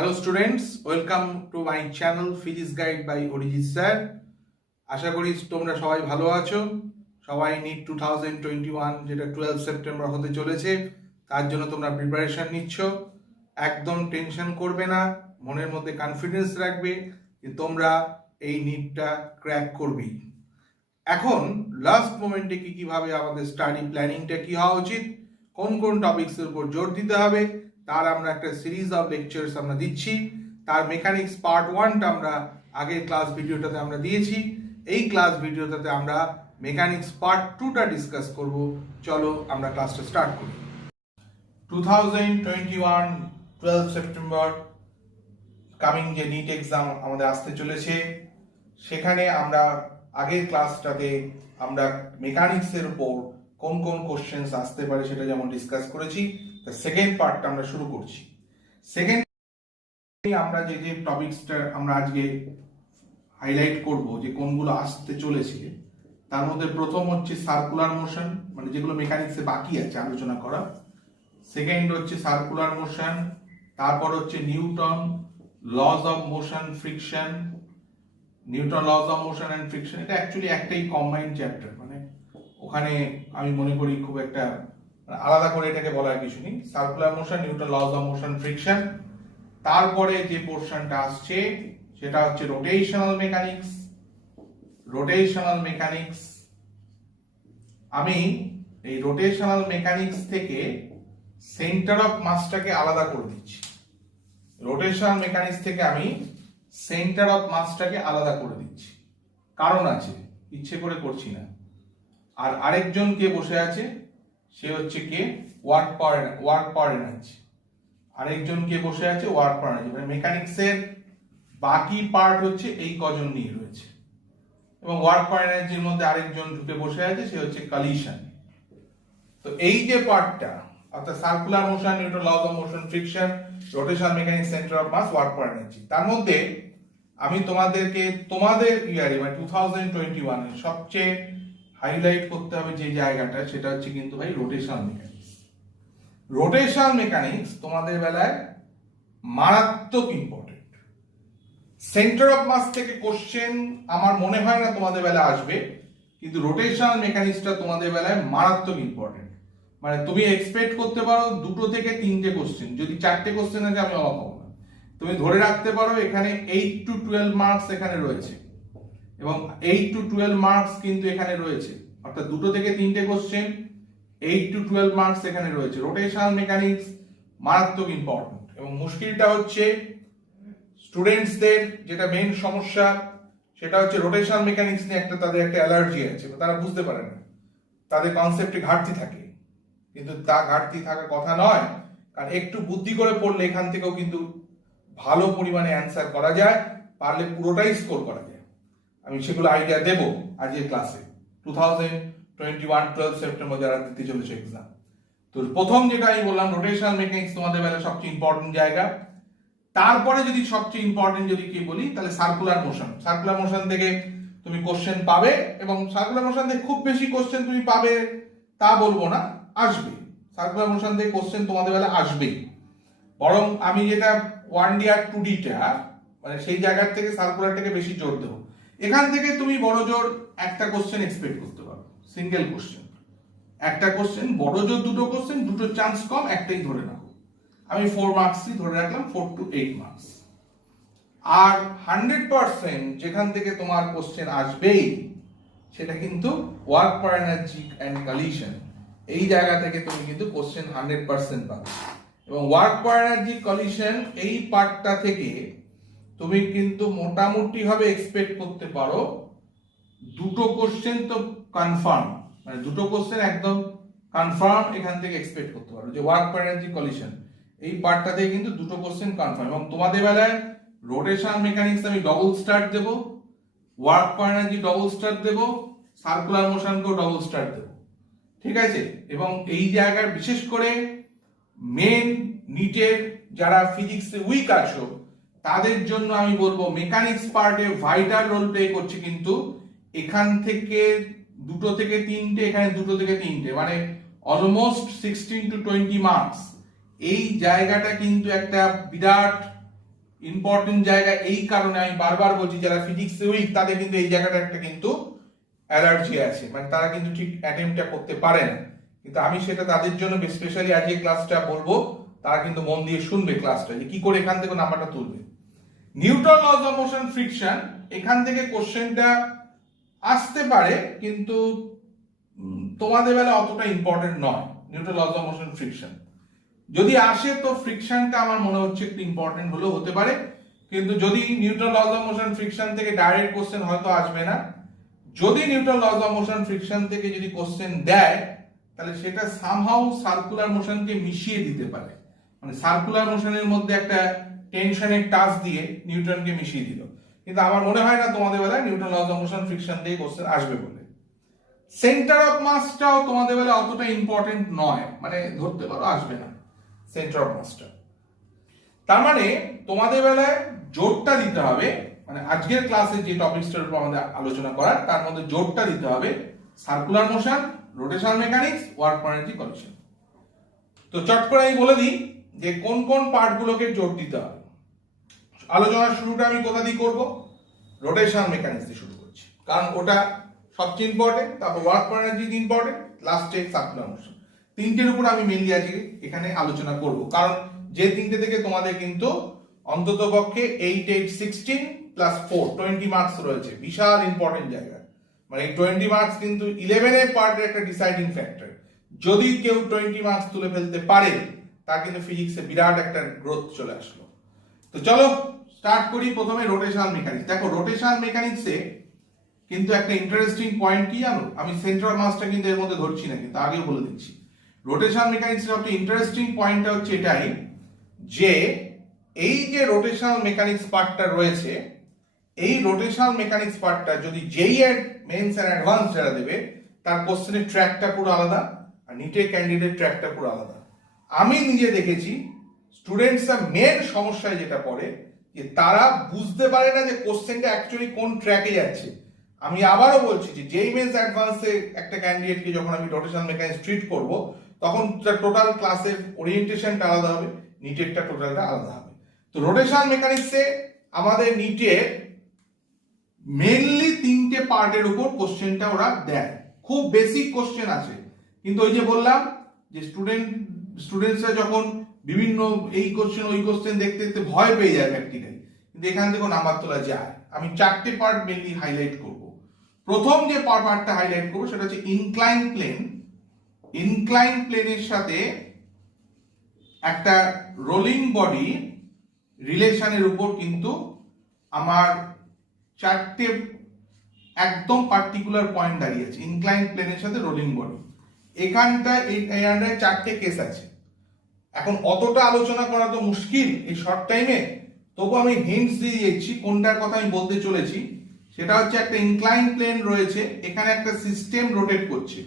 Hello students, welcome to my channel physics guide by Arijit sir. আশা করি তোমরা সবাই ভালো আছো। সবাই নিট 2021 যেটা 12 সেপ্টেম্বর হতে চলেছে তার জন্য তোমরা প্রিপারেশন নিচ্ছ। একদম টেনশন করবে না, মনের মধ্যে কনফিডেন্স রাখবে যে তোমরা এই নিটটা ক্র্যাক করবেই। এখন লাস্ট মোমেন্টে কিভাবে আমাদের স্টাডি প্ল্যানিংটা কি হওয়া উচিত, কোন কোন টপিকসের উপর জোর দিতে হবে, তার আমরা একটা সিরিজ অফ লেকচার্স আমরা দিচ্ছি। তার মেকানিক্স পার্ট 1টা আমরা আগের ক্লাস ভিডিওটাতে আমরা দিয়েছি। এই ক্লাস ভিডিওটাতে আমরা মেকানিক্স পার্ট 2টা ডিসকাস করব। চলো আমরা ক্লাসটা স্টার্ট করি। 2021 12 সেপ্টেম্বর কামিং যে নিট এক্সাম আমাদের আসতে চলেছে, সেখানে আমরা আগের ক্লাসটাতে আমরা মেকানিক্সের উপর কোন কোন কোশ্চেন্স আসতে পারে সেটা যেমন ডিসকাস করেছি, তার সেকেন্ড পার্টটা আমরা শুরু করছি। সেকেন্ড আমরা যে যে টপিকসটা আমরা আজকে হাইলাইট করব যে কোনগুলো আসতে চলেছে, তার মধ্যে প্রথম হচ্ছে সার্কুলার মোশন, মানে যেগুলো মেকানিক্সে বাকি আছে আলোচনা করা। সেকেন্ড হচ্ছে সার্কুলার মোশন, তারপর হচ্ছে Newton laws of motion friction, Newton laws of motion and friction. এটা অ্যাকচুয়ালি একটাই কম্বাইন্ড চ্যাপ্টার, মানে ওখানে আমি মনে করি খুব একটা আলাদা করে এটাকে বলার কিছু নেই। Circular motion, Newton laws of motion, friction. তারপরে যে পোর্শনটা আসছে সেটা হচ্ছে রোটেশনাল মেকানিক্স। রোটেশনাল মেকানিক্স, আমি এই রোটেশনাল মেকানিক্স থেকে সেন্টার অফ মাসটাকে আলাদা করে দিচ্ছি। রোটেশনাল মেকানিক্স থেকে আমি সেন্টার অফ মাসটাকে আলাদা করে দিচ্ছি, কারণ আছে, ইচ্ছে করে করছি না। আর আরেকজন কে বসে আছে, সে হচ্ছে কে ওয়ার্ক পাওয়ার এনার্জি। আরেকজন কে বসে আছে ওয়ার্ক পাওয়ার এনার্জি, মানে মেকানিক্সের বাকি পার্ট হচ্ছে এই কজন নিয়ে রয়েছে, এবং ওয়ার্ক পাওয়ার এনার্জির মধ্যে আরেকজন ঢুকে বসে আছে, সে হচ্ছে কলিশন। তো এই যে পার্টটা, অর্থাৎ circular motion, Newton laws of motion, friction, rotational mechanics, centre of mass, work power energy, তার মধ্যে আমি তোমাদেরকে তোমাদের ইয়ারে মানে 2021 এর সবচেয়ে হাইলাইট করতে হবে যে জায়গাটা, সেটা হচ্ছে কিন্তু ভাই রোটেশনাল মেকানিক্স। রোটেশনাল মেকানিক্স তোমাদের বেলায় মারাত্মক ইম্পর্টেন্ট। সেন্টার অফ মাস থেকে কোশ্চেন আমার মনে হয় না তোমাদের বেলায় আসবে, কিন্তু রোটেশনাল মেকানিক্সটা তোমাদের বেলায় মারাত্মক ইম্পর্টেন্ট। মানে তুমি এক্সপেক্ট করতে পারো 2 থেকে 3টে কোশ্চেন, যদি 4টে কোশ্চেন আছে আমি অবাক হব না। তুমি ধরে রাখতে পারো এখানে 8 to 12 মার্কস এখানে রয়েছে, এবং 8 to 12 মার্কস কিন্তু এখানে রয়েছে, অর্থাৎ 2 থেকে 3টে কোশ্চেন, 8 to 12 মার্কস এখানে রয়েছে। রোটেশনাল মেকানিক্স মারাত্মক ইম্পর্টেন্ট। এবং মুশকিলটা হচ্ছে স্টুডেন্টসদের যেটা মেইন সমস্যা, সেটা হচ্ছে রোটেশনাল মেকানিক্স নিয়ে তাদের একটা অ্যালার্জি আছে, তারা বুঝতে পারে না, তাদের কনসেপ্টে ঘাটতি থাকে, কিন্তু তা ঘাটতি থাকার কথা নয়। কারণ একটু বুদ্ধি করে পড়লে এখান থেকেও কিন্তু ভালো পরিমাণে অ্যান্সার করা যায়, পারলে পুরোটাই স্কোর করা যায়। আমি সেগুলো আইডিয়া দেবো আজকের ক্লাসে। 2021 12 সেপ্টেম্বর যারা দিতে চলেছে এক্সাম, তো প্রথম যেটা আমি বললাম রোটেশনাল মেকানিক্স তোমাদের বেলা সবচেয়ে ইম্পর্টেন্ট জায়গা। তারপরে যদি সবচেয়ে ইম্পর্টেন্ট যদি কি বলি, তাহলে সার্কুলার মোশন। সার্কুলার মোশন থেকে তুমি কোশ্চেন পাবে, এবং সার্কুলার মোশন থেকে খুব বেশি কোশ্চেন তুমি পাবে তা বলবো না, আসবে। সার্কুলার মোশন থেকে কোশ্চেন তোমাদের বেলা আসবেই, বরং আমি যেটা 1D আর 2Dটা মানে সেই জায়গার থেকে সার্কুলারটাকে বেশি জোর দেবো। এখান থেকে তুমি বড় জোর একটা কোশ্চেন এক্সপেক্ট করতে পারো, সিঙ্গেল কোশ্চেন, একটা কোশ্চেন, বড় জোর 2টো কোশ্চেন, 2টো চান্স কম, একটাই ধরে নাও। আমি 4 মার্কসই ধরে রাখলাম, 4 to 8 মার্কস। আর 100% যেখান থেকে তোমার কোশ্চেন আসবেই সেটা কিন্তু work power energy and collision. এই জায়গা থেকে তুমি কিন্তু কোশ্চেন 100% পাবে, এবং ওয়ার্ক পাওয়ার এনার্জি কলিশন এই পার্টটা থেকে তুমি কিন্তু মোটামুটি ভাবে এক্সপেক্ট করতে পারো 2টো কোশ্চেন তো কনফার্ম, মানে 2টো কোশ্চেন একদম কনফার্ম এখান থেকে এক্সপেক্ট করতে পারো, যে ওয়ার্ক পাওয়ার এনার্জি কলিশন এই পার্টটা থেকে কিন্তু 2টো কোশ্চেন কনফার্ম। এবং তোমাদের বেলায় রোটেশনাল মেকানিক্স আমি ডবল স্টার দেব, work power energy double star দেব, সার্কুলার মোশনকেও ডবল স্টার দেব, ঠিক আছে। এবং এই জায়গার বিশেষ করে মেন নিটের যারা ফিজিক্সে উইক আছো তাদের জন্য আমি বলবো মেকানিক্স পার্টে ভাইটাল রোল প্লে করছে কিন্তু এখান থেকে 2 থেকে 3টে, এখানে 2 থেকে 3টে, মানে অলমোস্ট 16 to 20 মার্কস। এই জায়গাটা কিন্তু একটা বিরাট ইম্পর্টেন্ট জায়গা। এই কারণে আমি বারবার বলছি যারা ফিজিক্সে উইক তাদের কিন্তু এই জায়গাটা একটা কিন্তু অ্যালার্জি আছে, মানে তারা কিন্তু ঠিক অ্যাটেম্পটা করতে পারে না। কিন্তু আমি সেটা তাদের জন্য স্পেশালি আজকে ক্লাসটা বলবো, তারা কিন্তু মন দিয়ে শুনবে ক্লাসটা, যে কি করে এখান থেকে নাম্বারটা তুলবে। Newton laws of motion friction, এখান থেকে কোশ্চেনটা আসতে পারে কিন্তু তোমাদের বেলা অতটা ইম্পর্টেন্ট নয়। Newton laws of motion friction যদি আসে তো ফ্রিকশনটা আমার মনে হচ্ছে একটু ইম্পর্টেন্ট হলেও হতে পারে, কিন্তু যদি Newton laws of motion friction থেকে ডাইরেক্ট কোশ্চেন হয়তো আসবে না। যদি Newton laws of motion friction থেকে যদি কোশ্চেন দেয় তাহলে সেটা সামহাউ সার্কুলার মোশনকে মিশিয়ে দিতে পারে, মানে সার্কুলার মোশনের মধ্যে একটা টেনশনের টাচ দিয়ে নিউটনকে মিশিয়ে দিল। কিন্তু আমার মনে হয় না তোমাদের বেলায় Newton laws of motion friction দিয়ে কোশ্চেন আসবে বলে। সেন্টার অফ মাসটাও তোমাদের বেলায় অতটা ইম্পর্টেন্ট নয়, মানে ধরতে পারো আসবে না সেন্টার অফ মাসটা। তার মানে তোমাদের বেলায় জোরটা দিতে হবে, মানে আজকের ক্লাসে যে টপিকসটার উপর আমাদের আলোচনা করার তার মধ্যে জোরটা দিতে হবে circular motion, rotational mechanics, work energy collision. তো চট করে আমি বলে দিই যে কোন কোন পার্টগুলোকে জোর দিতে হবে। আলোচনার শুরুটা আমি কোথা দিয়ে করব? রোটেশনাল মেকানিক্স দিয়ে শুরু করছি, কারণ ওটা সবচেয়ে ইম্পর্টেন্ট। তারপর ওয়ার্ক এনার্জি ইম্পর্টেন্ট, লাস্টে সার্কুলার মোশন। তিনটের উপর আমি মেনলি আজকে এখানে আলোচনা করব, কারণ যে তিনটে থেকে তোমাদের কিন্তু অন্তত পক্ষে 8 8 16 প্লাস 4 20 মার্কস রয়েছে, বিশাল ইম্পর্টেন্ট জায়গা। মানে এই 20 মার্কস কিন্তু 11 এর পার্টের একটা ডিসাইডিং ফ্যাক্টর। যদি কেউ 20 মার্কস তুলে ফেলতে পারে তার কিন্তু ফিজিক্সে বিরাট একটা গ্রোথ চলে আসলো। তো চলো স্টার্ট করি প্রথমে রোটেশনাল মেকানিক্স। দেখো রোটেশনাল মেকানিক্সে কিন্তু একটা ইন্টারেস্টিং পয়েন্ট কি জানো, আমি সেন্ট্রাল মাসটা কিন্তু এর মধ্যে ধরছি না, কিন্তু আগেও বলে দিচ্ছি। রোটেশনাল মেকানিক্সের সবচেয়ে ইন্টারেস্টিং পয়েন্টটা হচ্ছে এটাই যে এই যে রোটেশনাল মেকানিক্স পার্টটা রয়েছে, এই রোটেশনাল মেকানিক্স পার্টটা যদি জেই এর মেন্স এন্ড অ্যাডভান্স যারা দেবে তার কোশ্চেনের ট্র্যাকটা পুরো আলাদা, আর নিটের ক্যান্ডিডেট ট্র্যাকটা পুরো আলাদা। আমি নিজে দেখেছি স্টুডেন্টসরা মেন সমস্যায় যেটা পড়ে যে তারা বুঝতে পারে না যে কোশ্চেনটা অ্যাকচুয়ালি কোন ট্র্যাকে যাচ্ছে। আমি আবারও বলছি যে জেই মেন্স অ্যাডভান্সে একটা ক্যান্ডিডেটকে যখন আমি রোটেশনাল মেকানিক্স ট্রিট করব তখন টোটাল ক্লাসের ওরিয়েন্টেশনটা আলাদা হবে, নিটেরটা টোটালটা আলাদা হবে। তো রোটেশনাল মেকানিক্সে আমাদের নিটের মেনলি তিনটে পার্টের উপর কোশ্চেনটা ওরা দেয়। খুব বেসিক কোশ্চেন আছে, কিন্তু ওই যে বললাম যে স্টুডেন্টসরা যখন বিভিন্ন এই কোশ্চেন ওই কোশ্চেন দেখতে দেখতে ভয় পেয়ে যায় প্র্যাকটিক্যালি, কিন্তু এখান থেকে নাম্বার তোলা যায়। আমি চারটে পার্ট মেনলি হাইলাইট করব। প্রথম যে পার্টটা হাইলাইট করবো সেটা হচ্ছে ইনক্লাইন প্লেন। ইনক্লাইন প্লেনের সাথে একটা রোলিং বডি রিলেশনের উপর কিন্তু আমার চারটে একদম পার্টিকুলার পয়েন্ট দাঁড়িয়ে আছে। ইনক্লাইন প্লেনের সাথে রোলিং বডি, এখানটা এই আন্ডারে চারটে কেস আছে। এখন অতটা আলোচনা করা তো মুশকিল এই শর্ট টাইমে, তবু আমি হিন্টস দিয়ে দিচ্ছি কোনটার কথা আমি বলতে চলেছি। সেটা হচ্ছে একটা ইনক্লাইন প্লেন রয়েছে, এখানে একটা সিস্টেম রোটেট করছে।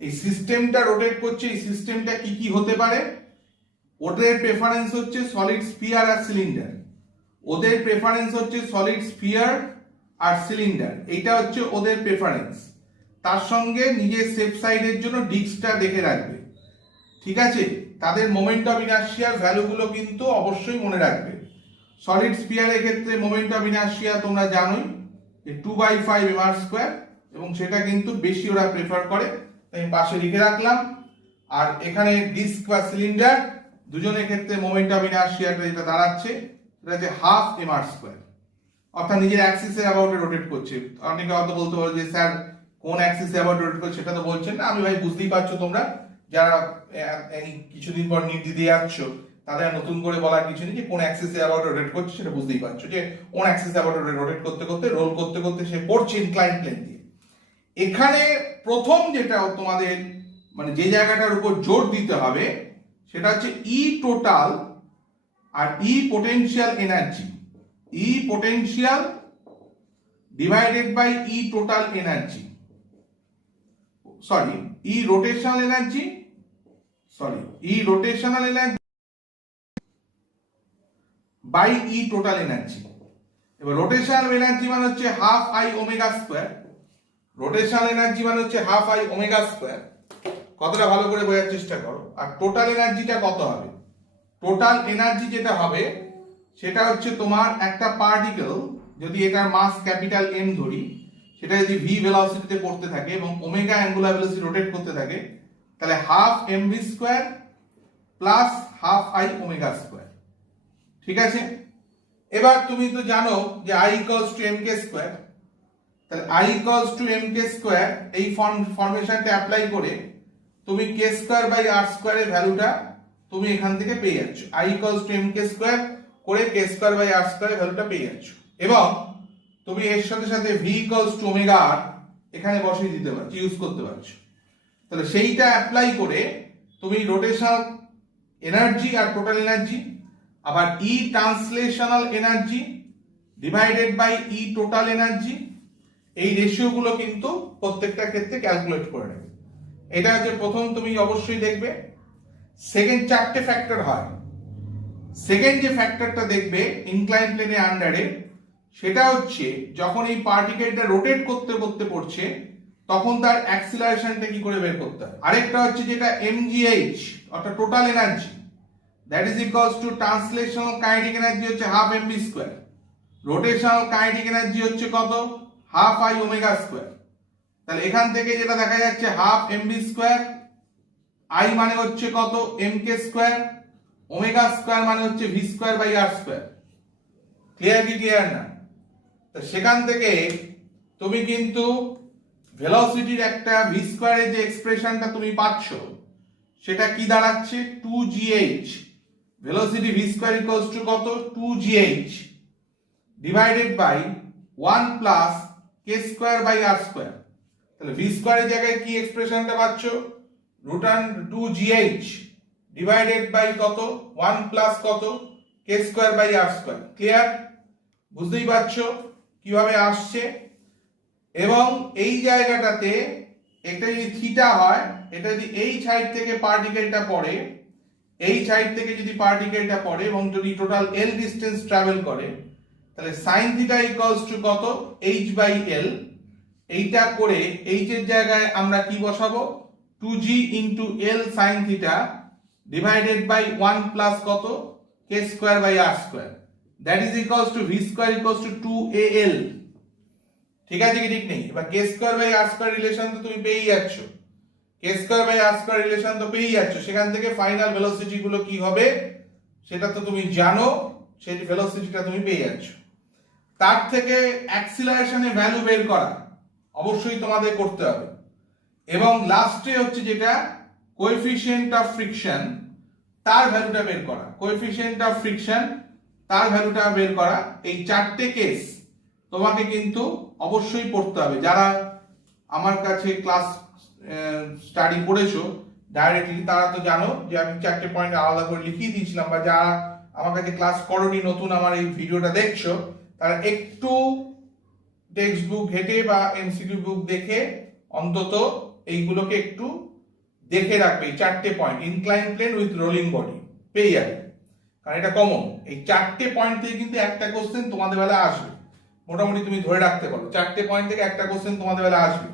এই সিস্টেমটা রোটেট করছে, এই সিস্টেমটা কি কি হতে পারে? ওদের প্রেফারেন্স হচ্ছে সলিড স্ফিয়ার আর সিলিন্ডার। ওদের প্রেফারেন্স হচ্ছে সলিড স্ফিয়ার আর সিলিন্ডার, এইটা হচ্ছে ওদের প্রেফারেন্স। তার সঙ্গে নিজের সেফ সাইডের জন্য ডিস্কটা দেখে রাখবে, ঠিক আছে? তাদের মোমেন্ট অফ ইনার্শিয়ার ভ্যালুগুলো কিন্তু অবশ্যই মনে রাখবে। সলিড স্ফিয়ারের ক্ষেত্রে মোমেন্ট অফ ইনার্শিয়া তোমরা জানোই যে 2/5 mr², এবং সেটা কিন্তু বেশি ওরা প্রেফার করে, তাই পাশে লিখে রাখলাম। আর এখানে ডিস্ক বা সিলিন্ডার দুজনের ক্ষেত্রে মোমেন্ট অফ ইনার্শিয়াটা যেটা দাঁড়াচ্ছে সেটা হচ্ছে 1/2 mr², অর্থাৎ নিজের অ্যাক্সিসের অ্যাবাউটে রোটেট করছে। অনেকে হয়তো বলতে পারো যে স্যার কোন অ্যাক্সিসে অ্যাবাউট রোটেট করছে সেটা তো বলছেন না। আমি ভাই বুঝতেই পারছো, তোমরা যারা এই কিছুদিন পর নিট দিতে যাচ্ছ তাদের নতুন করে বলার কিছু নেই যে কোন অ্যাক্সিসে অ্যাবাউট রোটেট করছে, সেটা বুঝতেই পারছো যে কোন অ্যাক্সিসে অ্যাবাউট রোটেট করতে করতে রোল করতে করতে সে পড়ছে ইনক্লাইন প্লেন দিয়ে। এখানে প্রথম যেটা তোমাদের মানে যে জায়গাটার উপর জোর দিতে হবে সেটা হচ্ছে ই টোটাল আর E potential energy. E potential divided by E total energy, sorry E rotational energy, by E total energy. এবার রোটেশনাল এনার্জি মানে হচ্ছে 1/2 i⍵²। রোটেশনাল এনার্জি মানে হচ্ছে 1/2 i⍵²। কতটা ভালো করে বোঝার চেষ্টা করো। আর টোটাল এনার্জিটা কত হবে? টোটাল এনার্জি যেটা হবে সেটা হচ্ছে তোমার একটা পার্টিকেল যদি এটার মাস ক্যাপিটাল এম ধরি, সেটা যদি ভি ভেলোসিটিতে পড়তে থাকে এবং ওমেগা অ্যাঙ্গুলার ভেলোসিটি রোটেট করতে থাকে, তাহলে half M V square plus half I omega square. ঠিক আছে, এবার তুমি তো জানো যে I equals to M K square, তাহলে I equals to M K square এই ফর্মেশনটা অ্যাপ্লাই করে তুমি কে স্কোয়ার বাই আর স্কোয়ারের ভ্যালুটা তুমি এখান থেকে পেয়ে যাচ্ছ। I equals to M K square করে কে স্কোয়ার বাই আর স্কোয়ারের ভ্যালুটা পেয়ে যাচ্ছ, এবং তুমি এর সাথে সাথে ভি ইকুয়ালস টু ওমেগা আর এখানে বসিয়ে দিতে পারছো, ইউজ করতে পারছো। তাহলে সেইটা অ্যাপ্লাই করে তুমি রোটেশনাল এনার্জি আর টোটাল এনার্জি, আবার E translational energy divided by E total energy, এই রেশিওগুলো কিন্তু প্রত্যেকটা ক্ষেত্রে ক্যালকুলেট করে নেবে। এটা হচ্ছে প্রথম, তুমি অবশ্যই দেখবে। সেকেন্ড, চারটে ফ্যাক্টর হয়। সেকেন্ড যে ফ্যাক্টরটা দেখবে ইনক্লাইন প্লেনে আন্ডারে, সেটা হচ্ছে যখন এই পার্টিকেলটা রোটেট করতে করতে পড়ছে তখন তার অ্যাক্সিলারেশনটা কি করে বের করতে হয়। আরেকটা হচ্ছে যেটা এমজিএইচ অর্থাৎ total energy, that is equals to translational kinetic energy হচ্ছে half M V square, rotational kinetic energy হচ্ছে কত, হাফ আই ওমেগা স্কোয়ার। তাহলে এখান থেকে যেটা দেখা যাচ্ছে half M V square, I মানে হচ্ছে কত এম কে স্কোয়ার, ওমেগা স্কোয়ার মানে হচ্ছে V square by R square. Clear কি ক্লিয়ার না? তো সেখান থেকে তুমি কিন্তু ভেলোসিটির একটা ভি স্কোয়ারের যে এক্সপ্রেশনটা তুমি পাচ্ছ সেটা কি দাঁড়াচ্ছে, 2gh। Velocity v square equals to কত, 2gh divided by 1 plus k square by R square. তাহলে ভি স্কোয়ারের জায়গায় কি এক্সপ্রেশনটা পাচ্ছ, রুটান 2gh ডিভাইডেড বাই কত, 1 প্লাস কত K square by R square. Clear? বুঝতেই পারছো কিভাবে আসছে। এবং এই জায়গাটাতে এটা যদি থিটা হয়, এটা যদি এই সাইড থেকে পার্টিকেলটা পড়ে, এই সাইড থেকে যদি পার্টিকেলটা পড়ে এবং যদি টোটাল এল ডিস্টেন্স ট্রাভেল করে, তাহলে সাইন থিটা ইকুয়ালস টু কত, এইচ বাই এল। এইটা করে এইচ এর জায়গায় আমরা কি বসাবো, 2g into L sine theta divided by 1 plus কত K square by R square, that is equals to V square equals to 2al। ঠিক আছে কি ঠিক নেই? এবার K square by R square relation তো তুমি পেয়েই যাচ্ছ, K square by R square relation তো পেয়েই যাচ্ছ। সেখান থেকে ফাইনাল ভেলোসিটি গুলো কি হবে সেটা তো তুমি জানো, সেই ভেলোসিটিটা তুমি পেয়ে যাচ্ছ। তার থেকে অ্যাক্সিলারেশনের ভ্যালু বের করা অবশ্যই তোমাদের করতে হবে। এবং লাস্টে হচ্ছে যেটা কোএফিসিয়েন্ট অফ ফ্রিকশন, তার ভ্যালুটা বের করা। কোএফিসিয়েন্ট অফ ফ্রিকশন তার ভ্যালুটা বের করা। এই চারটে কেস তোমাকে কিন্তু অবশ্যই পড়তে হবে। যারা আমার কাছে ক্লাস স্টাডি করেছো ডাইরেক্টলি তারা তো জানো যে আমি চারটে পয়েন্ট আলাদা করে লিখিয়ে দিয়েছিলাম, বা যারা আমার কাছে ক্লাস করোনি, নতুন আমার এই ভিডিওটা দেখছো, তারা একটু টেক্সট বুক ঘেটে বা এমসিকিউ বুক দেখে অন্তত এইগুলোকে একটু দেখে রাখবে। এই চারটে point, incline plane with rolling body পেয়ে যাবে, কারণ এটা কমন। এই চারটে পয়েন্ট থেকে কিন্তু একটা কোশ্চেন তোমাদের বেলায় আসবে, মোটামুটি তুমি ধরে রাখতে পারো চারটে পয়েন্ট থেকে একটা কোশ্চেন তোমাদের বেলায় আসবে।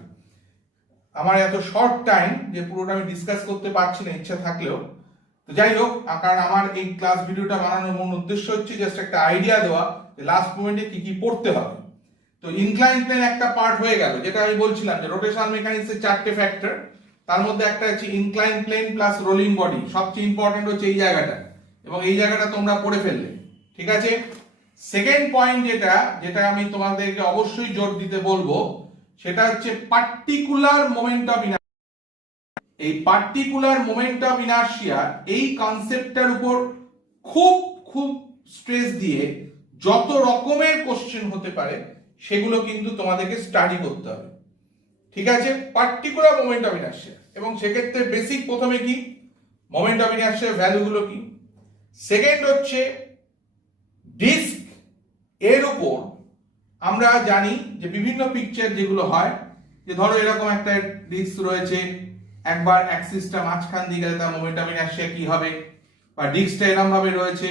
আমার এত শর্ট টাইম যে পুরোটা আমি ডিসকাস করতে পারছি না ইচ্ছা থাকলেও, তো যাই হোক, কারণ আমার এই ক্লাস ভিডিওটা বানানোর মূল উদ্দেশ্য হচ্ছে জাস্ট একটা আইডিয়া দেওয়া যে লাস্ট মোমেন্টে কি কি পড়তে হবে। তো ইনক্লাইন প্লেন একটা পার্ট হয়ে গেল, যেটা আমি বলছিলাম যে রোটেশনাল মেকানিক্সের চারটে ফ্যাক্টর, তার মধ্যে একটা হচ্ছে incline plane plus rolling body. সবচেয়ে ইম্পর্টেন্ট হচ্ছে এই জায়গাটা, এবং এই জায়গাটা তোমরা পড়ে ফেললে। ঠিক আছে, সেকেন্ড পয়েন্ট যেটা যেটা আমি তোমাদেরকে অবশ্যই জোর দিতে বলবো, সেটা হচ্ছে পার্টিকুলার মোমেন্ট অফ ইনার্শিয়া। এই পার্টিকুলার মোমেন্ট অফ ইনার্শিয়া এই কনসেপ্টটার উপর খুব খুব স্ট্রেস দিয়ে যত রকমের কোশ্চেন হতে পারে সেগুলো কিন্তু তোমাদেরকে স্টাডি করতে হবে। ঠিক আছে, পার্টিকুলার মোমেন্ট অফ ইনার্শিয়া। এবং সেক্ষেত্রে বেসিক প্রথমে কি মোমেন্ট অফ ইনার্শিয়ার ভ্যালুগুলো কি, সেকেন্ড হচ্ছে ডিস্ক এর উপর আমরা জানি যে বিভিন্ন পিকচার যেগুলো হয়, যে ধরো এরকম একটা ডিস্ক রয়েছে, একবার অ্যাক্সিসটা মাঝখান দিয়ে গেলে তার মোমেন্ট অফ ইনার্শিয়া কি হবে, বা ডিস্কটা এরকম ভাবে রয়েছে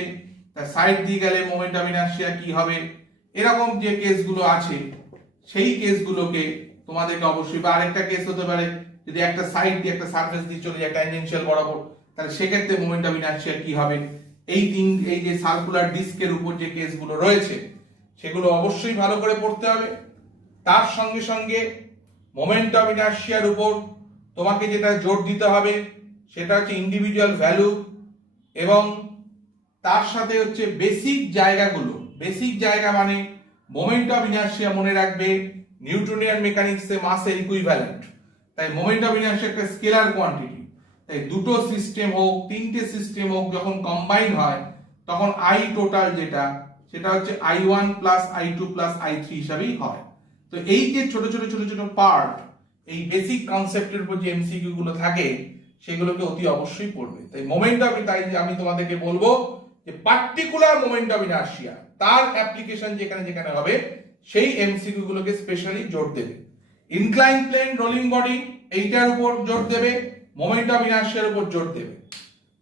তার সাইড দিয়ে গেলে মোমেন্ট অফ ইনার্শিয়া কি হবে। এরকম যে কেসগুলো আছে সেই কেসগুলোকে তোমাদেরকে অবশ্যই, বা আরেকটা কেস হতে পারে যদি একটা সাইড দিয়ে একটা সারফেস দিয়ে চলে যায় ট্যানজেনশিয়াল বরাবর, তাহলে সেক্ষেত্রে মোমেন্ট অফ ইনার্শিয়া কি হবে, এই যে সার্কুলার ডিস্কের উপর যে কেসগুলো রয়েছে সেগুলো অবশ্যই ভালো করে পড়তে হবে। তার সঙ্গে সঙ্গে মোমেন্ট অফ ইনার্শিয়ার উপর তোমাকে যেটা জোর দিতে হবে সেটা হচ্ছে ইন্ডিভিজুয়াল ভ্যালু, এবং তার সাথে হচ্ছে বেসিক জায়গাগুলো। বেসিক জায়গা মানে মোমেন্ট অফ ইনার্শিয়া মনে রাখবে নিউটনিয়ান মেকানিক্সে মাসের ইকুইভ্যালেন্ট, তাই মোমেন্ট অফ ইনার্শিয়া একটা স্কেলার কোয়ান্টিটি। তাই দুটো সিস্টেম হোক, তিনটে সিস্টেম হোক, যখন কম্বাইন হয় তখন আই টোটাল যেটা সেটা হচ্ছে I1 plus I2 plus I3 হিসাবেই হয়। তো এই যে ছোট ছোট ছোট ছোট পার্ট, এই বেসিক কনসেপ্টের উপর যে এমসিকিউ গুলো থাকে সেগুলোকে অতি অবশ্যই পড়বে। তাই মোমেন্ট অফ, তাই আমি তোমাদেরকে বলবো যে পার্টিকুলার মোমেন্ট অফ ইনার্শিয়া তার অ্যাপ্লিকেশন যেখানে যেখানে হবে সেই এমসিকিউ গুলোকে স্পেশালি জোর দেবে। ইনক্লাইন প্লেন রোলিং বডি এইটার উপর জোর দেবে, মোমেন্ট অফ ইনার্শিয়ার উপর জোর দেবে।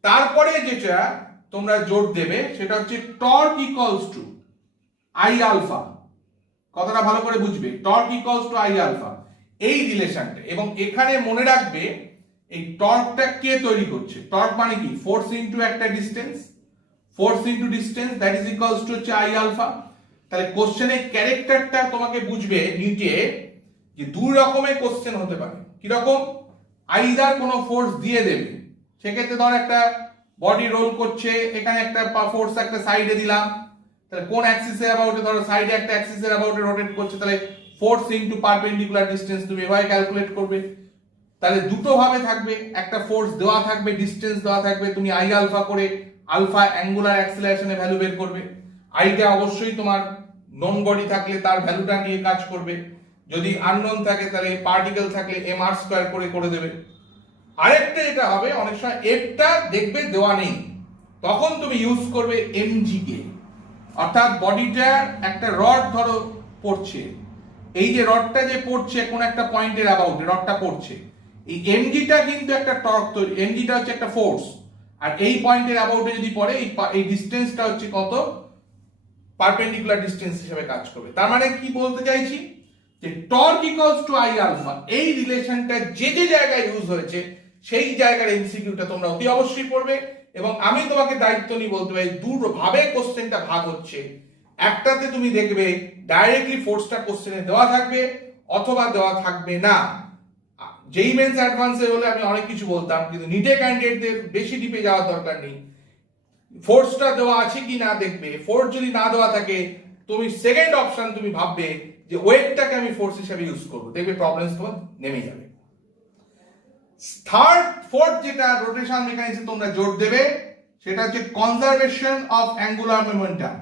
তারপরে যেটা তোমরা জোর দেবে সেটা হচ্ছে torque equals to I alpha. কথাটা ভালো করে বুঝবে, torque equals to I alpha এই রিলেশনটা। এবং এখানে মনে রাখবে এই টর্কটা কে তৈরি করছে। টর্ক মানে কি? ফোর্স ইনটু একটা distance, force into distance that is equals two হচ্ছে আই আলফা। তাহলে কোশ্চেনের ক্যারেক্টারটা তোমাকে বুঝবে নিচে যে দুই রকমের কোশ্চেন হতে পারে। কি রকম? আইদার কোনো ফোর্স দিয়ে দেবে, সেক্ষেত্রে ধর একটা বডি রোল করছে, এখানে একটা ফোর্স একটা সাইডে দিলাম, তাহলে কোন অ্যাক্সিসের অ্যাবাউটে, ধরো সাইডে একটা অ্যাক্সিসের অ্যাবাউটে রোটেট করছে, তাহলে ফোর্স ইনটু পারপেন্ডিকুলার ডিসটেন্স তুমি এভাবে ক্যালকুলেট করবে। তাহলে দুটো ভাবে থাকবে, একটা ফোর্স দেওয়া থাকবে, ডিসটেন্স দেওয়া থাকবে, তুমি আই আলফা করে আলফা অ্যাঙ্গুলার অ্যাক্সিলারেশনের ভ্যালু বের করবে। আইটা অবশ্যই তোমার নন বডি থাকলে তার ভ্যালুটা নিয়ে কাজ করবে, যদি আননোন থাকে তাহলে পার্টিকেল থাকলে এম আর স্কয়ার করে দেবে। আরেকটা যেটা হবে, অনেক সময় এফটা দেখবে দেওয়া নেই, তখন তুমি ইউজ করবে এমজি কে, অর্থাৎ বডিটার একটা রড ধরো পড়ছে, এই যে রডটা যে পড়ছে কোন একটা পয়েন্টের অ্যাবাউটে রডটা পড়ছে, এই এমজিটা কিন্তু একটা টর্ক তৈরি, এমজিটা হচ্ছে একটা ফোর্স, আর এই পয়েন্টের অ্যাবাউটে যদি পড়ে এই ডিসটেন্সটা হচ্ছে কত? পারপেন্ডিকুলার ডিসটেন্স হিসেবে কাজ করবে। তার মানে কি বলতে চাইছি যে torque equals to I alpha এই রিলেশনটা যে যে জায়গায় ইউজ হয়েছে সেই জায়গার এমসিকিউটা তোমরা অতি অবশ্যই পড়বে। এবং আমি তোমাকে দায়িত্ব নিয়ে বলতে পারি দুটো ভাবে কোশ্চেনটা ভাগ হচ্ছে। একটাতে তুমি দেখবে ডাইরেক্টলি ফোর্সটা কোশ্চেনে দেওয়া থাকবে অথবা দেওয়া থাকবে না। যেই মেন্স অ্যাডভান্সে হলে আমি অনেক কিছু বলতাম, কিন্তু নিটে ক্যান্ডিডেটদের বেশি ডিপে যাওয়ার দরকার নেই, ফোর্সটা দেওয়া আছে কি না দেখবে। ফোর্স যদি না দেওয়া থাকে তুমি সেকেন্ড অপশন তুমি ভাববে যে ওয়েটটাকে আমি ফোর্স হিসেবে ইউজ করবো, দেখবে প্রবলেমস তোমার নেমে যাবে। থার্ড ফোর্থ যেটা রোটেশন মেকানিজমে তোমরা জোর দেবে সেটা হচ্ছে কনজারভেশন অফ অ্যাঙ্গুলার মোমেন্টাম।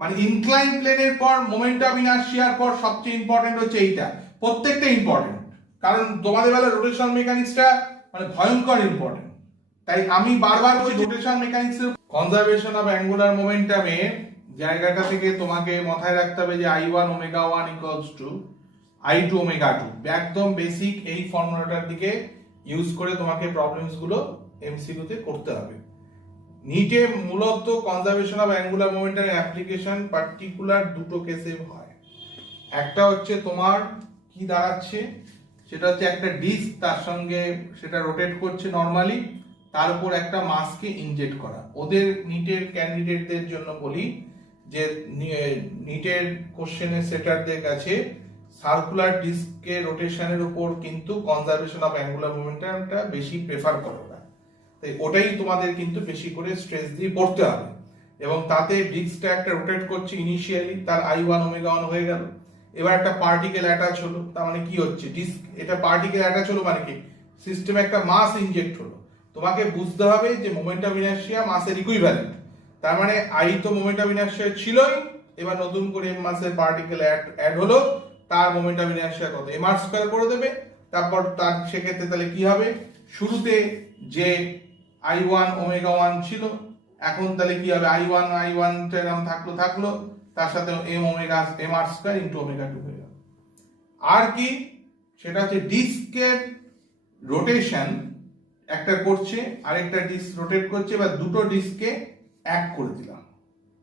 মানে ইনক্লাইন প্লেনের পর মোমেন্ট অফ ইনার্শিয়ার পর সবচেয়ে ইম্পর্টেন্ট হচ্ছে এইটা। প্রত্যেকটা ইম্পর্টেন্ট, কারণ তোমাদের বেলা রোটেশন মেকানিক্সটা মানে ভয়ঙ্কর ইম্পর্টেন্ট। তাই আমি বারবার বলছি রোটেশন মেকানিক্সের কনজারভেশন অফ অ্যাঙ্গুলার মোমেন্টামের জায়গাটা থেকে তোমাকে মাথায় রাখতে হবে যে I1 omega 1 equals to I2 omega 2। একদম বেসিক এই ফর্মুলাটার দিকে ইউজ করে তোমাকে প্রবলেমস গুলো এমসিকিউতে করতে হবে। নিটে মূলত conservation of angular momentum application particular দুটো কেসে হয়। একটা হচ্ছে তোমার কি দাঁড়াচ্ছে, সেটা হচ্ছে একটা ডিস্ক, তার সঙ্গে সেটা রোটেট করছে নরমালি, তার উপর একটা মাসকে ইনজেক্ট করা। ওদের নিটের ক্যান্ডিডেটদের জন্য বলি যে নিটের কোশ্চেনের সেটারদের কাছে সার্কুলার ডিস্কের রোটেশনের উপর কিন্তু কনজারভেশন অফ অ্যাঙ্গুলার মোমেন্টামটা বেশি প্রেফার করে ওরা, তাই ওটাই তোমাদের কিন্তু বেশি করে স্ট্রেস দিয়ে পড়তে হবে। এবং তাতে ডিস্কটা একটা রোটেট করছে ইনিশিয়ালি, তার I1 ওমেগা 1 হয়ে গেল, এবার একটা পার্টিকেল অ্যাটাচ হলো, তার মানে কি হচ্ছে ডিস্ক এটা পার্টিকেল অ্যাটাচ হলো মানে কি সিস্টেমে একটা মাস ইনজেক্ট হলো। তোমাকে বুঝতে হবে যে মোমেন্ট অফ ইনার্শিয়া মাসের ইকুইভ্যালেন্ট, তার মানে আই তো মোমেন্ট অফ ইনার্শিয়া ছিলই, এবার নতুন করে মাসের পার্টিকেল অ্যাড হলো, তার মোমেন্ট অফ ইনার্শিয়া কত এম আর স্কয়ার করে দেবে। তারপর তার সেক্ষেত্রে তাহলে কি হবে, শুরুতে যে I1 ওমেগা 1 ছিল এখন তাহলে কি হবে I1 এরকম থাকলো, তার সাথে M omega M R square into omega 2 হয়ে গেল। আর কি সেটা হচ্ছে ডিস্কের রোটেশন একটা করছে, আরেকটা ডিস্ক রোটেট করছে, বা দুটো ডিস্ককে এক করে দিলাম,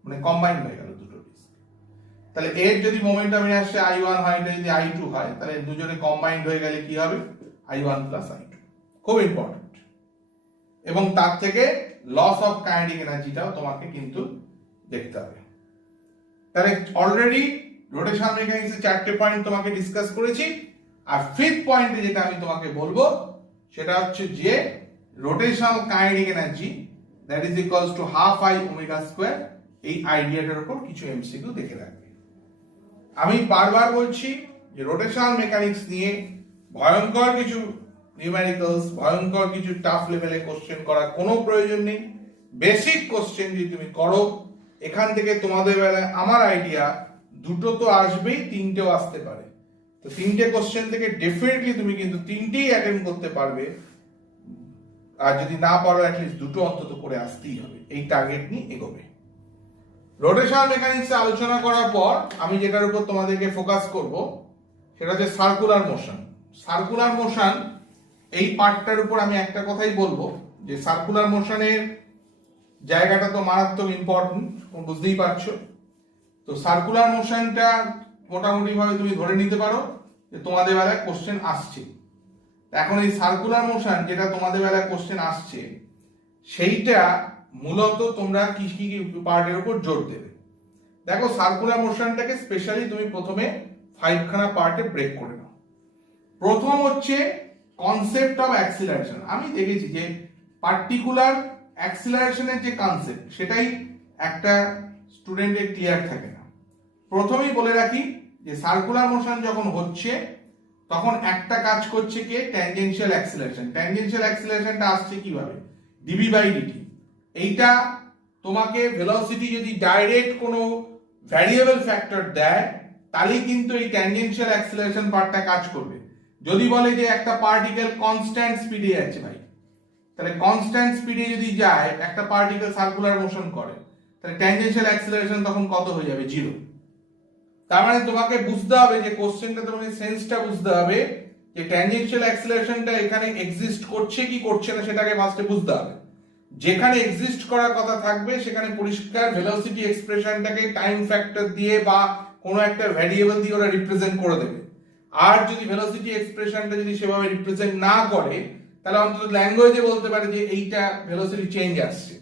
মানে কম্বাইন হয়ে গেল দুটো ডিস্ক। তাহলে এর যদি মোমেন্ট অফ ইনার্শিয়া I1 হয়, এটা যদি I2 হয়, তাহলে দুজনে কম্বাইন্ড হয়ে গেলে কি হবে I1 প্লাস I2। খুব ইম্পর্টেন্ট। এবং তার থেকে লস অফ কাইনেটিক এনার্জিটাও তোমাকে কিন্তু দেখতে হবে। তাহলে অলরেডি রোটেশনাল মেকানিক্সের 4টে পয়েন্ট তোমাকে ডিসকাস করেছি। আর ফিফথ পয়েন্টে যেটা আমি তোমাকে বলবো সেটা হচ্ছে যে rotational kinetic energy that is equals to half I omega square, এই আইডিয়াটার উপর কিছু এমসিকিউ দেখে রাখবে। আমি বারবার বলছি যে রোটেশনাল মেকানিক্স নিয়ে ভয়ঙ্কর কিছু নিউমেরিক্যালস, ভয়ঙ্কর কিছু টাফ লেভেলে কোশ্চেন করার কোনো প্রয়োজন নেই। বেসিক কোশ্চেন যদি তুমি করো, এখান থেকে তোমাদের বেলায় আমার আইডিয়া দুটো তো আসবেই, তিনটেও আসতে পারে। তো তিনটে কোশ্চেন থেকে ডেফিনেটলি তুমি কিন্তু তিনটেই অ্যাটেন্ড করতে পারবে, আর যদি না পারো অ্যাটলিস্ট দুটো অন্তত করে আসতেই হবে। এই টার্গেট নিয়ে এগোবে। রোটেশনাল মেকানিক্সে আলোচনা করার পর আমি যেটার উপর তোমাদেরকে ফোকাস করব সেটা হচ্ছে সার্কুলার মোশন। সার্কুলার মোশন এই পার্টটার উপর আমি একটা কথাই বলবো যে সার্কুলার মোশনের জায়গাটা তো মারাত্মক ইম্পর্টেন্ট, বুঝতেই পারছো। তো সার্কুলার মোশনটা মোটামুটি ভাবে তুমি ধরে নিতে পারো যে তোমাদের বেলায় কোশ্চেন আসছে। এখন এই সার্কুলার মোশন যেটা তোমাদের বেলায় কোশ্চেন আসছে সেইটা মূলত তোমরা কি কি পার্টের উপর জোর দেবে। দেখো, সার্কুলার মোশনটাকে স্পেশালি তুমি প্রথমে 5খানা পার্টে ব্রেক করে নাও। প্রথম হচ্ছে কনসেপ্ট অফ অ্যাক্সিলারেশন। আমি দেখেছি যে পার্টিকুলার অ্যাক্সিলারেশনের যে কনসেপ্ট সেটাই একটা স্টুডেন্টের ক্লিয়ার থাকে না। প্রথমেই বলে রাখি যে সার্কুলার মোশন যখন হচ্ছে তখন একটা কাজ করছে কে, ট্যানজেনশিয়াল অ্যাক্সিলারেশন। ট্যানজেনশিয়াল অ্যাক্সিলারেশনটা আসছে কিভাবে, ডিভি বাই ডিটি। এইটা তোমাকে ভেলোসিটি যদি ডাইরেক্ট কোনো ভ্যারিয়েবল ফ্যাক্টর দেয় তাহলেই কিন্তু এই ট্যানজেনশিয়াল অ্যাক্সিলারেশন পার্টটা কাজ করবে। যদি বলে যে একটা পার্টিকেল কনস্ট্যান্ট স্পিডে যাচ্ছে ভাই, তাহলে কনস্ট্যান্ট স্পিডে যদি যায় একটা পার্টিকেল সার্কুলার মোশন করে, তাহলে ট্যানজেনশিয়াল অ্যাক্সিলারেশন তখন কত হয়ে যাবে, 0। তার মানে তোমাকে বুঝতে হবে যে কোশ্চেনটা তোমাকে সেন্সটা বুঝতে হবে যে ট্যানজেনশিয়াল অ্যাক্সিলারেশনটা এখানে এক্সিস্ট করছে কি করছে না সেটাকে ফার্স্টে বুঝতে হবে। যেখানে এক্সিস্ট করার কথা থাকবে সেখানে পরিষ্কার ভেলোসিটি এক্সপ্রেশনটাকে টাইম ফ্যাক্টর দিয়ে বা কোনো একটা ভ্যারিয়েবল দিয়ে ওরা রিপ্রেজেন্ট করে দেবে। আর যদি ভেলোসিটি এক্সপ্রেশনটা যদি সেভাবে রিপ্রেজেন্ট না করে তাহলে অন্তত ল্যাঙ্গুয়েজে বলতে পারে যে এইটা ভেলোসিটি চেঞ্জ আসছে।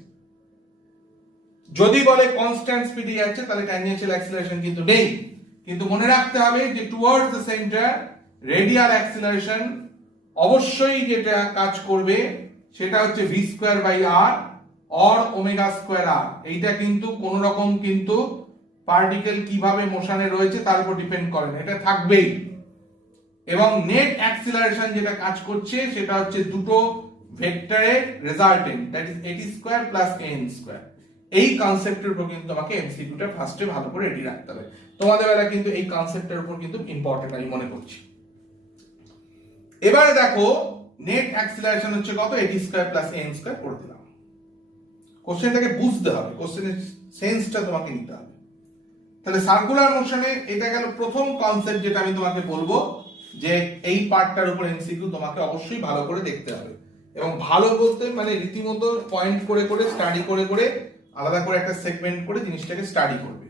যদি বলে কনস্ট্যান্ট স্পিডে যাচ্ছে তাহলে ট্যানজেনশিয়াল অ্যাক্সিলারেশন কিন্তু নেই। কিন্তু মনে রাখতে হবে যে towards the centre radial acceleration অবশ্যই যেটা কাজ করবে সেটা হচ্ছে V square by R or omega square R. এইটা কিন্তু কোন রকম কিন্তু পার্টিকেল কিভাবে মোশনে রয়েছে তার উপর ডিপেন্ড করে না, এটা থাকবেই। এবং নেট অ্যাক্সিলারেশন যেটা কাজ করছে সেটা হচ্ছে দুটো ভেক্টরের রেজাল্টেন্ট, দ্যাট ইজ এটি স্কোয়ার প্লাস এন স্কোয়ার। এই কনসেপ্টের উপর কিন্তু তোমাকে এমসিকিউটা ফার্স্টে ভালো করে রেডি রাখতে হবে। তোমাদের বেলা কিন্তু এই কনসেপ্টের উপর কিন্তু ইম্পর্টেন্ট আমি মনে করছি। এবারে দেখো, নেট অ্যাক্সিলারেশন হচ্ছে কত, এটি স্কোয়ার প্লাস এন স্কোয়ার করে দিলাম। কোশ্চেনটাকে বুঝতে হবে, কোশ্চেনের সেন্সটা তোমাকে নিতে হবে। তাহলে সার্কুলার মোশনে এটা গেল প্রথম কনসেপ্ট যেটা আমি তোমাকে বলবো যে এই পার্টটার উপর এমসিকিউ তোমাকে অবশ্যই ভালো করে দেখতে হবে। এবং ভালো বলতে মানে রীতিমতো পয়েন্ট করে করে স্টাডি করে করে আলাদা করে একটা সেগমেন্ট করে জিনিসটাকে স্টাডি করবে।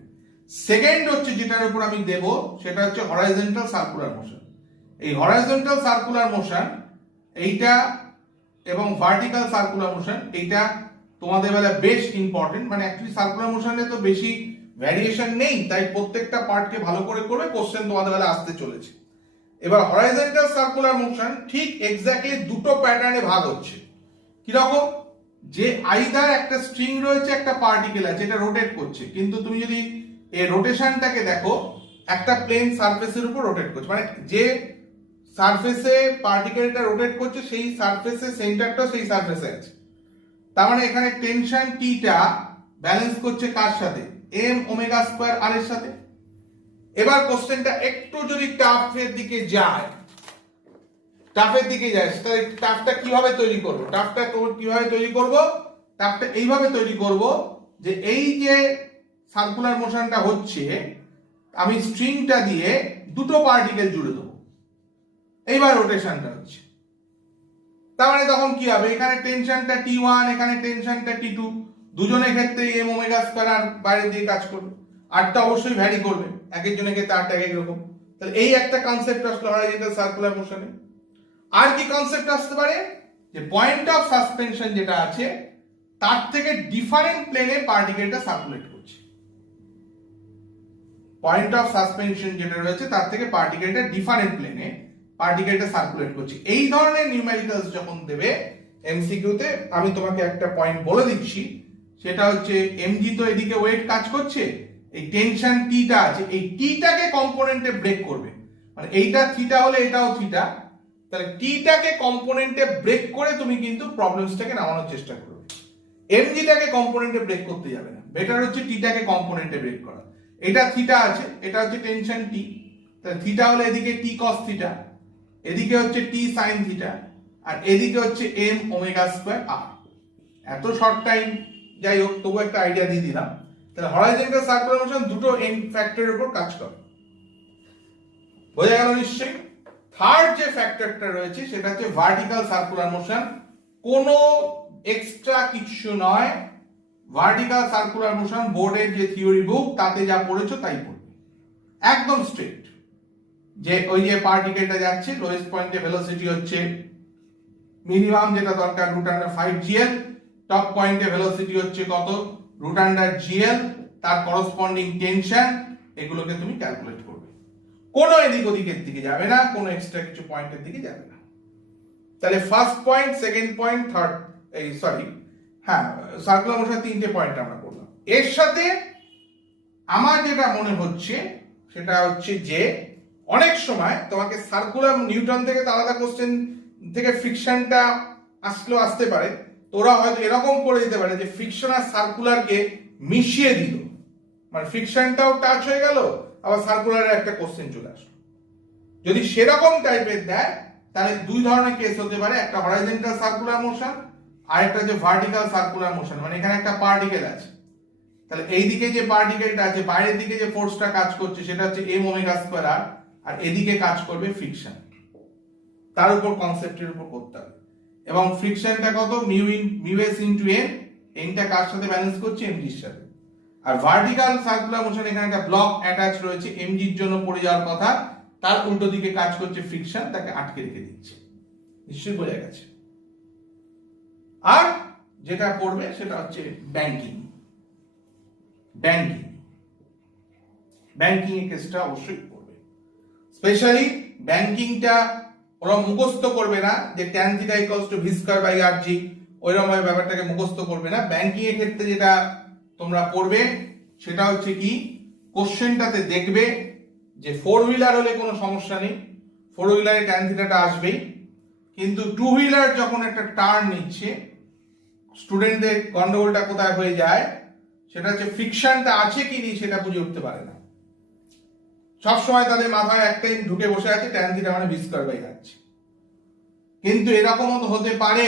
সেকেন্ড হচ্ছে যেটার উপর আমি দেব সেটা হচ্ছে হরাইজন্টাল সার্কুলার মোশন। এই হরাইজন্টাল সার্কুলার মোশন এইটা এবং ভার্টিক্যাল সার্কুলার মোশন এইটা তোমাদের বেলা বেশ ইম্পর্টেন্ট। মানে অ্যাকচুয়ালি সার্কুলার মোশনে তো বেশি ভ্যারিয়েশন নেই, তাই প্রত্যেকটা পার্টকে ভালো করে করবে, কোশ্চেন তোমাদের বেলা আসতে চলেছে। এবার হরাইজন্টাল সার্কুলার মোশন ঠিক এক্স্যাক্টলি দুটো প্যাটার্নে ভাগ হচ্ছে। কিরকম, যে আইদার একটা স্ট্রিং রয়েছে, একটা পার্টিকেল আছে, এটা রোটেট করছে, কিন্তু তুমি যদি এই রোটেশনটাকে দেখো একটা প্লেন সারফেসের উপর রোটেট করছে, মানে যে সারফেসে পার্টিকেলটা রোটেট করছে সেই সারফেসে সেন্টারটা সেই সারফেসে আছে। তার মানে এখানে টেনশন টিটা ব্যালেন্স করছে কার সাথে, এম ওমেগা স্কয়ার আর এর সাথে। এবার কোশ্চেনটা একটু যদি টাফের দিকে যায় তাহলে টাফটা কিভাবে তৈরি করব, টাফটা কিভাবে তৈরি করব, টাফটা এইভাবে তৈরি করব যে এই যে সার্কুলার মোশনটা হচ্ছে আমি স্ট্রিংটা দিয়ে দুটো পার্টিকেল জুড়ে দেবো, এইবার রোটেশনটা হচ্ছে। তার মানে তখন কি হবে, এখানে টেনশনটা T1, এখানে টেনশনটা T2, দুজনের ক্ষেত্রে এম ওমেগা স্কয়ার আর বাইরে দিয়ে কাজ করবে। আরটা অবশ্যই ভ্যারি করবে, এক একজনের ক্ষেত্রে আরটা এক এক রকম। তাহলে এই একটা কনসেপ্ট আসলো হরাইজন্টাল সার্কুলার মোশনে। আর কি কনসেপ্ট আসতে পারে, যে পয়েন্ট অফ সাসপেনশন যেটা আছে তার থেকে ডিফারেন্ট প্লেনে পার্টিকেলটা সার্কুলেট করছে। পয়েন্ট অফ সাসপেনশন যেটা রয়েছে তার থেকে পার্টিকেলটা ডিফারেন্ট প্লেনে পার্টিকেলটা সার্কুলেট করছে। এই ধরনের নিউমেরিক্যালস যখন দেবে এমসিকিউতে, আমি তোমাকে একটা পয়েন্ট বলে দিচ্ছি, সেটা হচ্ছে এমজি তো এদিকে ওয়েট কাজ করছে, এই টেনশন টিটা আছে, এই টিটাকে কম্পোনেন্টে ব্রেক করবে, মানে এইটা থিটা হলে এটাও থিটা, তাহলে টিটাকে কম্পোনেন্টে ব্রেক করে তুমি কিন্তু প্রবলেমসটাকে নামানোর চেষ্টা করবে। এমজিটাকে কম্পোনেন্টে ব্রেক করতে যাবে না, বেটার হচ্ছে টিটাকে কম্পোনেন্টে ব্রেক করা। এটা থিটা আছে, এটা হচ্ছে টেনশন টি, তাহলে থিটা হলে এদিকে টি কস থিটা, এদিকে হচ্ছে টি সাইন থিটা, আর এদিকে হচ্ছে এম ওমেগা স্কয়ার আর। এত শর্ট টাইম, যাই হোক তবু একটা আইডিয়া দিয়ে দিলাম। তাহলে হরাইজন্টাল সার্কুলার মোশন দুটো এন ফ্যাক্টরের উপর কাজ করে, বোঝা গেল নিশ্চয়ই। থার্ড যে ফ্যাক্টরটা রয়েছে সেটা হচ্ছে ভার্টিক্যাল সার্কুলার মোশন। কোনো এক্সট্রা কিছু নয়, ভার্টিক্যাল সার্কুলার মোশন বোর্ডের যে থিওরি বুক তাতে যা পড়েছো তাই পড়বে, একদম স্ট্রেট। যে ওই যে পার্টিকেলটা যাচ্ছে, লোয়েস্ট পয়েন্টে ভেলোসিটি হচ্ছে মিনিমাম যেটা দরকার √5gl, টপ পয়েন্টে ভেলোসিটি হচ্ছে কত √gl, তার করসপন্ডিং টেনশন, এগুলোকে তুমি ক্যালকুলেট করবে। কোনো এদিক ওদিকের দিকে যাবে না, কোনো এক্সট্রা কিছু পয়েন্টের দিকে যাবে না। তাহলে first point, second point, third, এই সরি হ্যাঁ সার্কুলার মোশন তিনটে পয়েন্ট আমরা করলাম। এর সাথে আমার যেটা মনে হচ্ছে সেটা হচ্ছে যে অনেক সময় তোমাকে সার্কুলার নিউটন থেকে আলাদা কোশ্চেন থেকে ফ্রিকশনটা আসতে পারে, তোরা হয়তো এরকম করে দিতে পারে যে ফ্রিকশন আর সার্কুলারকে মিশিয়ে দিল, মানে ফ্রিকশনটাও টাচ হয়ে গেল, আবার সার্কুলারের একটা কোশ্চেন চলে আসলো। যদি সেরকম টাইপের দেয় তাহলে দুই ধরনের কেস হতে পারে, একটা হরাইজন্টাল সার্কুলার মোশন আর একটা যে ভার্টিক্যাল সার্কুলার মোশন। মানে এখানে একটা পার্টিকেল আছে, তাহলে এই দিকে যে পার্টিকেলটা আছে, বাইরের দিকে যে ফোর্সটা কাজ করছে সেটা হচ্ছে এম ওমেগা স্কয়ার আর, আর এদিকে কাজ করবে ফ্রিকশন, তার উপর কনসেপ্টের উপর করতে হবে। এবং ফ্রিকশনটা কত মিউ এস ইনটু এন, এনটা কার সাথে ব্যালেন্স করছে এমজির সাথে। আর ভার্টিক্যাল সার্কুলার মোশন এখানে একটা ব্লক অ্যাটাচ রয়েছে, এমজির জন্য পড়ে যাওয়ার কথা, তার উল্টো দিকে কাজ করছে ফ্রিকশন, তাকে আটকে রেখে দিচ্ছে। নিশ্চয়ই বোঝা গেছে। আর যেটা পড়বে সেটা হচ্ছে ব্যাংকিং। ব্যাংকিং এর কেসটা অবশ্যই পড়বে। স্পেশালি ব্যাংকিংটা ওরা মুখস্থ করবে না যে tan θ = v square by rg, ওইরকম ভাবে ব্যাপারটাকে মুখস্থ করবে না। ব্যাংকিং এর ক্ষেত্রে যেটা তোমরা পড়বে সেটা হচ্ছে কি, কোশ্চেনটাতে দেখবে যে ফোর হুইলার হলে কোনো সমস্যা নেই, ফোর হুইলারে tan θ টা আসবেই, কিন্তু টু হুইলার যখন একটা টার্ন নিচ্ছে স্টুডেন্টদের গন্ডগোলটা কোথায় হয়ে যায় সেটা হচ্ছে ফ্রিকশনটা আছে কি নেই সেটা বুঝে উঠতে পারে না। সবসময় তাদের মাথায় একটাই ঢুকে বসে আছে tan θ মানে v স্কয়ার বাই rg। কিন্তু এরকমও তো হতে পারে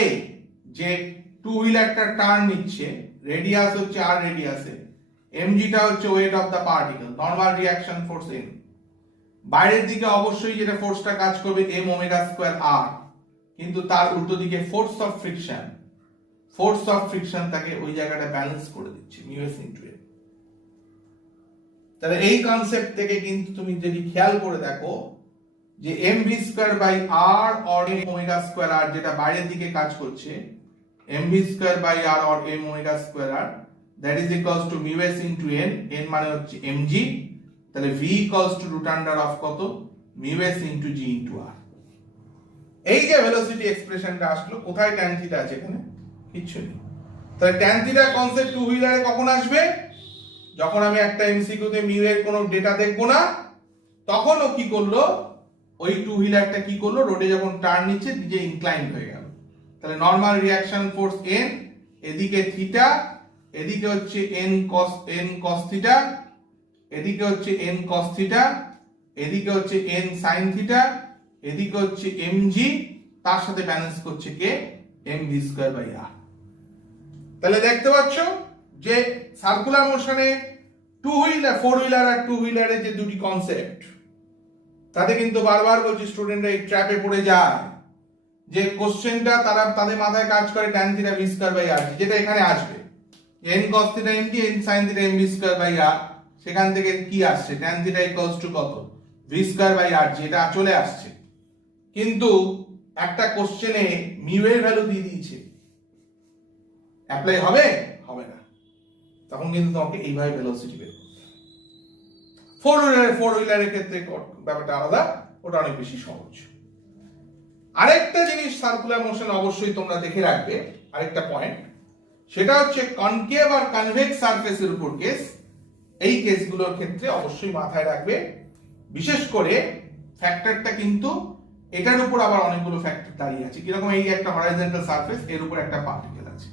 যে টু হুইলারটা টার্ন নিচ্ছে, রেডিয়াস হচ্ছে r রেডিয়াসে, mgটা হচ্ছে weight of the particle, normal reaction force m, বাইরের দিকে অবশ্যই যেটা ফোর্সটা কাজ করবে m ওমেগা স্কয়ার r, কিন্তু তার উল্টো দিকে ফোর্স অফ ফ্রিকশন তাকে ওই জায়গাটা ব্যালেন্স করে দিচ্ছে মিউ এস ইনটু এন। তাহলে এই কনসেপ্ট থেকে কিন্তু তুমি যদি খেয়াল করে দেখো যে mv square by r or m omega square r যেটা বাইরের দিকে কাজ করছে, mv square by r or m omega square r, that is equals to mu s into n, n মানে হচ্ছে mg, তাহলে v equals to root under of কত mu s into g into r। এই যে velocity এক্সপ্রেশনটা আসলো, কোথায় tan θ আছে এখানে? কিচ্ছু নেই। তাহলে tan θ কনসেপ্ট টু হুইলারে কখন আসবে? যখন আমি একটা এমসিকিউ তে মিউ এর কোনো ডেটা দেখবো না, তখন ও কি করলো, ওই টু হুইলারটা কি করলো, রোডে যখন টার্ন নিচ্ছে দিকে ইনক্লাইন্ড হয়ে গেল। তাহলে নরমাল রিঅ্যাকশন ফোর্স n, এদিকে থিটা, এদিকে হচ্ছে n cos θ, এদিকে হচ্ছে n cos θ, এদিকে হচ্ছে n sin θ, এদিকে হচ্ছে mg, তার সাথে ব্যালেন্স করছে কে mv স্কয়ার বাই r। তাহলে দেখতে পাচ্ছ যে সার্কুলার মোশনে টু হুইলার, ফোর হুইলার আর টু হুইলারের যে দুটি কনসেপ্ট, তাতে কিন্তু বারবার বলছি স্টুডেন্টরা এই ট্র্যাপে পড়ে যায় যে কোশ্চেনটা তাদের মাথায় কাজ করে tan θ v square by r, যেটা এখানে আসবে n cos θ mg, n sin θ mv square by r, সেখান থেকে কি আসছে tan θ equals to কত v স্কয়ার বাই r, যেটা চলে আসছে। কিন্তু একটা কোশ্চেনে মিউ এর ভ্যালু দিয়ে দিয়েছে, অ্যাপ্লাই হবে হবে না, তখন কিন্তু তোমাকে এইভাবে ভেলোসিটি বের করতে হবে। ফোর হুইলারের ক্ষেত্রে ব্যাপারটা আলাদা, ওটা অনেক বেশি সহজ। আরেকটা জিনিস সার্কুলার মোশন অবশ্যই তোমরা দেখে রাখবে, আরেকটা পয়েন্ট, সেটা হচ্ছে কনকেভ আর কনভেক্স সারফেসের উপর কেস। এই কেসগুলোর ক্ষেত্রে অবশ্যই মাথায় রাখবে, বিশেষ করে ফ্যাক্টরটা কিন্তু এটার উপর আবার অনেকগুলো ফ্যাক্টর দাঁড়িয়ে আছে। কিরকম, এই একটা হরাইজন্টাল সারফেস, এর উপর একটা পার্টিকেল আছে,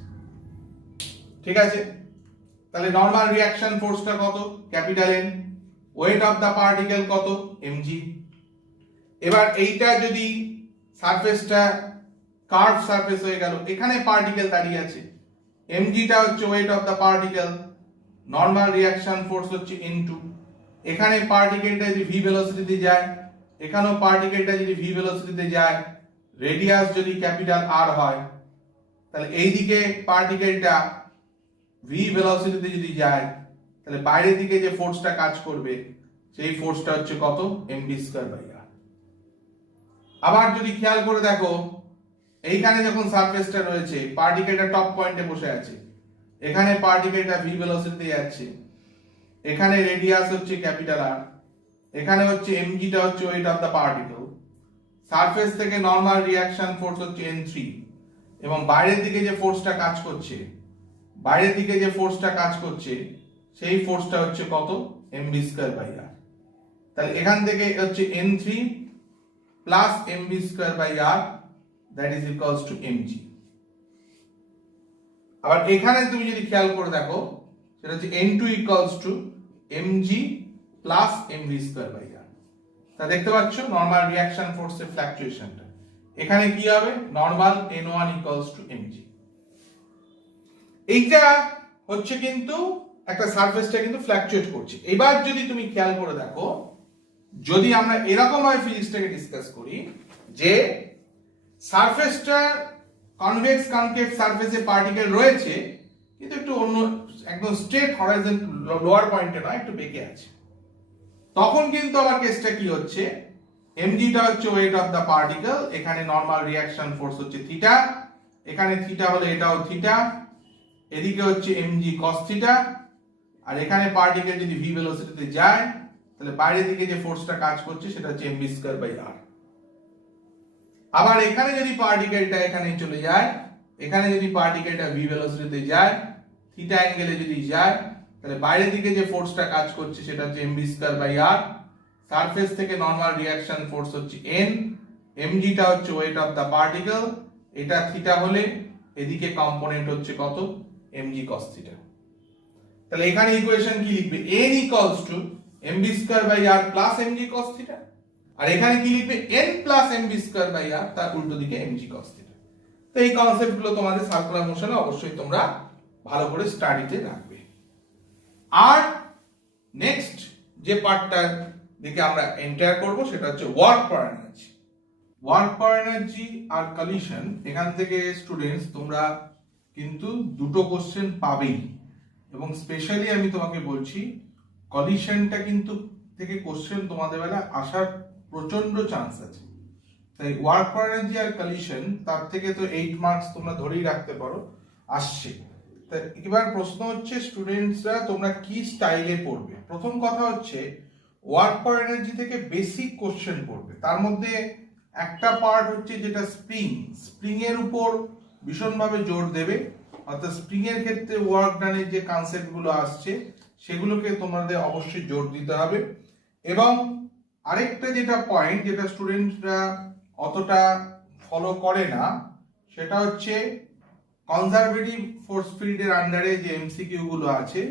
ঠিক আছে? তাহলে নরমাল রিঅ্যাকশন ফোর্সটা কত? Capital N. Weight of the particle কত? mg। এবার এইটা যদি সারফেসটা কার্ভ সারফেস হয়ে গেল, এখানে পার্টিকেল দাঁড়িয়ে আছে, mgটা হচ্ছে weight of the particle, normal reaction force হচ্ছে n2। এখানে পার্টিকেলটা যদি v ভেলোসিটিতে যায়, এখানেও পার্টিকেলটা যদি v ভেলোসিটিতে যায়, রেডিয়াস যদি ক্যাপিটাল r হয়, তাহলে এইদিকে পার্টিকেলটা v ভেলোসিটিতে যদি যায়, তাহলে বাইরের দিকে যে ফোর্সটা কাজ করবে সেই ফোর্সটা হচ্ছে কত? mv²/r। আবার যদি খেয়াল করে দেখো, এইখানে যখন সারফেসটা রয়েছে, পার্টিকেলটা টপ পয়েন্টে বসে আছে, এখানে পার্টিকেলটা v ভেলোসিটিতে যাচ্ছে, এখানে রেডিয়াস হচ্ছে ক্যাপিটাল r, এখানে হচ্ছে mgটা হচ্ছে weight of the particle, surface থেকে নরমাল রিঅ্যাকশন ফোর্স হচ্ছে n3, এবং বাইরের দিকে যে ফোর্সটা কাজ করছে, সেই ফোর্সটা হচ্ছে কত? mv²/r। তাহলে এখান থেকে হচ্ছে n3 plus mv²/r, that is equals two mg। আবার এখানে তুমি যদি খেয়াল করে দেখো, সেটা হচ্ছে n2 equals to mg plus mv²/r। তা দেখতে পাচ্ছ নরমাল রিঅ্যাকশন ফোর্সের ফ্ল্যাকচুয়েশনটা। এখানে কি হবে? Normal n1 equals to mg। এইটা হচ্ছে কিন্তু একটা সারফেসটা কিন্তু ফ্ল্যাকচুয়েট করছে। এবার যদি তুমি খেয়াল করে দেখো, যদি আমরা এরকম ভাবে ফিজিক্সটাকে ডিসকাস করি যে সারফেসটা কনভেক্স কনকেভ সারফেসে পার্টিকেল রয়েছে, কিন্তু একটু অন্য, একদম স্ট্রেট হরাইজন লোয়ার পয়েন্টে নয়, একটু বেঁকে আছে, তখন কিন্তু আবার কেসটা কি হচ্ছে? mgটা হচ্ছে ওয়েট অফ দা পার্টিকেল, এখানে নরমাল রিঅ্যাকশন ফোর্স হচ্ছে থিটা, এখানে থিটা হলে এটাও থিটা, এদিকে হচ্ছে mg cos থিটা, আর এখানে পার্টিকেল যদি v ভেলোসিটিতে যায়, তাহলে বাইরের দিকে যে ফোর্সটা কাজ করছে সেটা হচ্ছে mv²/r। আবার এখানে যদি পার্টিকেলটা এখানে চলে যায়, এখানে যদি পার্টিকেলটা v ভেলোসিটিতে যায়, থিটা অ্যাঙ্গেলে যদি যায়, তাহলে বাইরের দিকে যে ফোর্সটা কাজ করছে সেটা হচ্ছে mv²/r। সারফেস থেকে নরমাল রিঅ্যাকশন ফোর্স হচ্ছে n, mgটা হচ্ছে ওয়েট অফ দা পার্টিকেল, এটা থিটা হলে এদিকে কম্পোনেন্ট হচ্ছে কত? mg cos theta. তাহলে এখানে ইকুয়েশন কি লিখবে? n equals to mv²/r plus mg cos theta, আর এখানে কি লিখবে? n প্লাস mv²/r, তার উল্টো দিকে mg cos থিটা। তো এই কনসেপ্টগুলো তোমাদের সার্কুলার মোশনে অবশ্যই তোমরা ভালো করে স্টাডিতে রাখবে। আর নেক্সট যে পার্টটার দিকে আমরা এন্টার করব সেটা হচ্ছে ওয়ার্ক পার এনার্জি। ওয়ার্ক পার এনার্জি আর কলিশন, এখান থেকে স্টুডেন্টস তোমরা কিন্তু দুটো কোশ্চেন পাবেই, এবং স্পেশালি আমি তোমাকে বলছি কলিশনটা কিন্তু থেকে কোশ্চেন তোমাদের বেলা আসার প্রচন্ড চান্স আছে। তাই ওয়ার্ক পার এনার্জি আর কলিশন, তার থেকে তো 8 মার্কস তোমরা ধরেই রাখতে পারো আসছে। তাই এবার প্রশ্ন হচ্ছে স্টুডেন্টসরা তোমরা কি স্টাইলে পড়বে। প্রথম কথা হচ্ছে ওয়ার্ক পার এনার্জি থেকে বেসিক কোশ্চেন পড়বে, তার মধ্যে একটা পার্ট হচ্ছে যেটা স্প্রিং এর উপর ভীষণভাবে জোর দেবে, অর্থাৎ স্প্রিং এর ক্ষেত্রে ওয়ার্ক ডানের যে কনসেপ্ট গুলো আসছে সেগুলোকে তোমাদের অবশ্যই জোর দিতে হবে। এবং আরেকটা যেটা পয়েন্ট যেটা স্টুডেন্টরা অতটা ফলো করে না, সেটা হচ্ছে কনজারভেটিভ ফোর্স ফিল্ডের আন্ডারে যে এমসিকিউ গুলো আছে,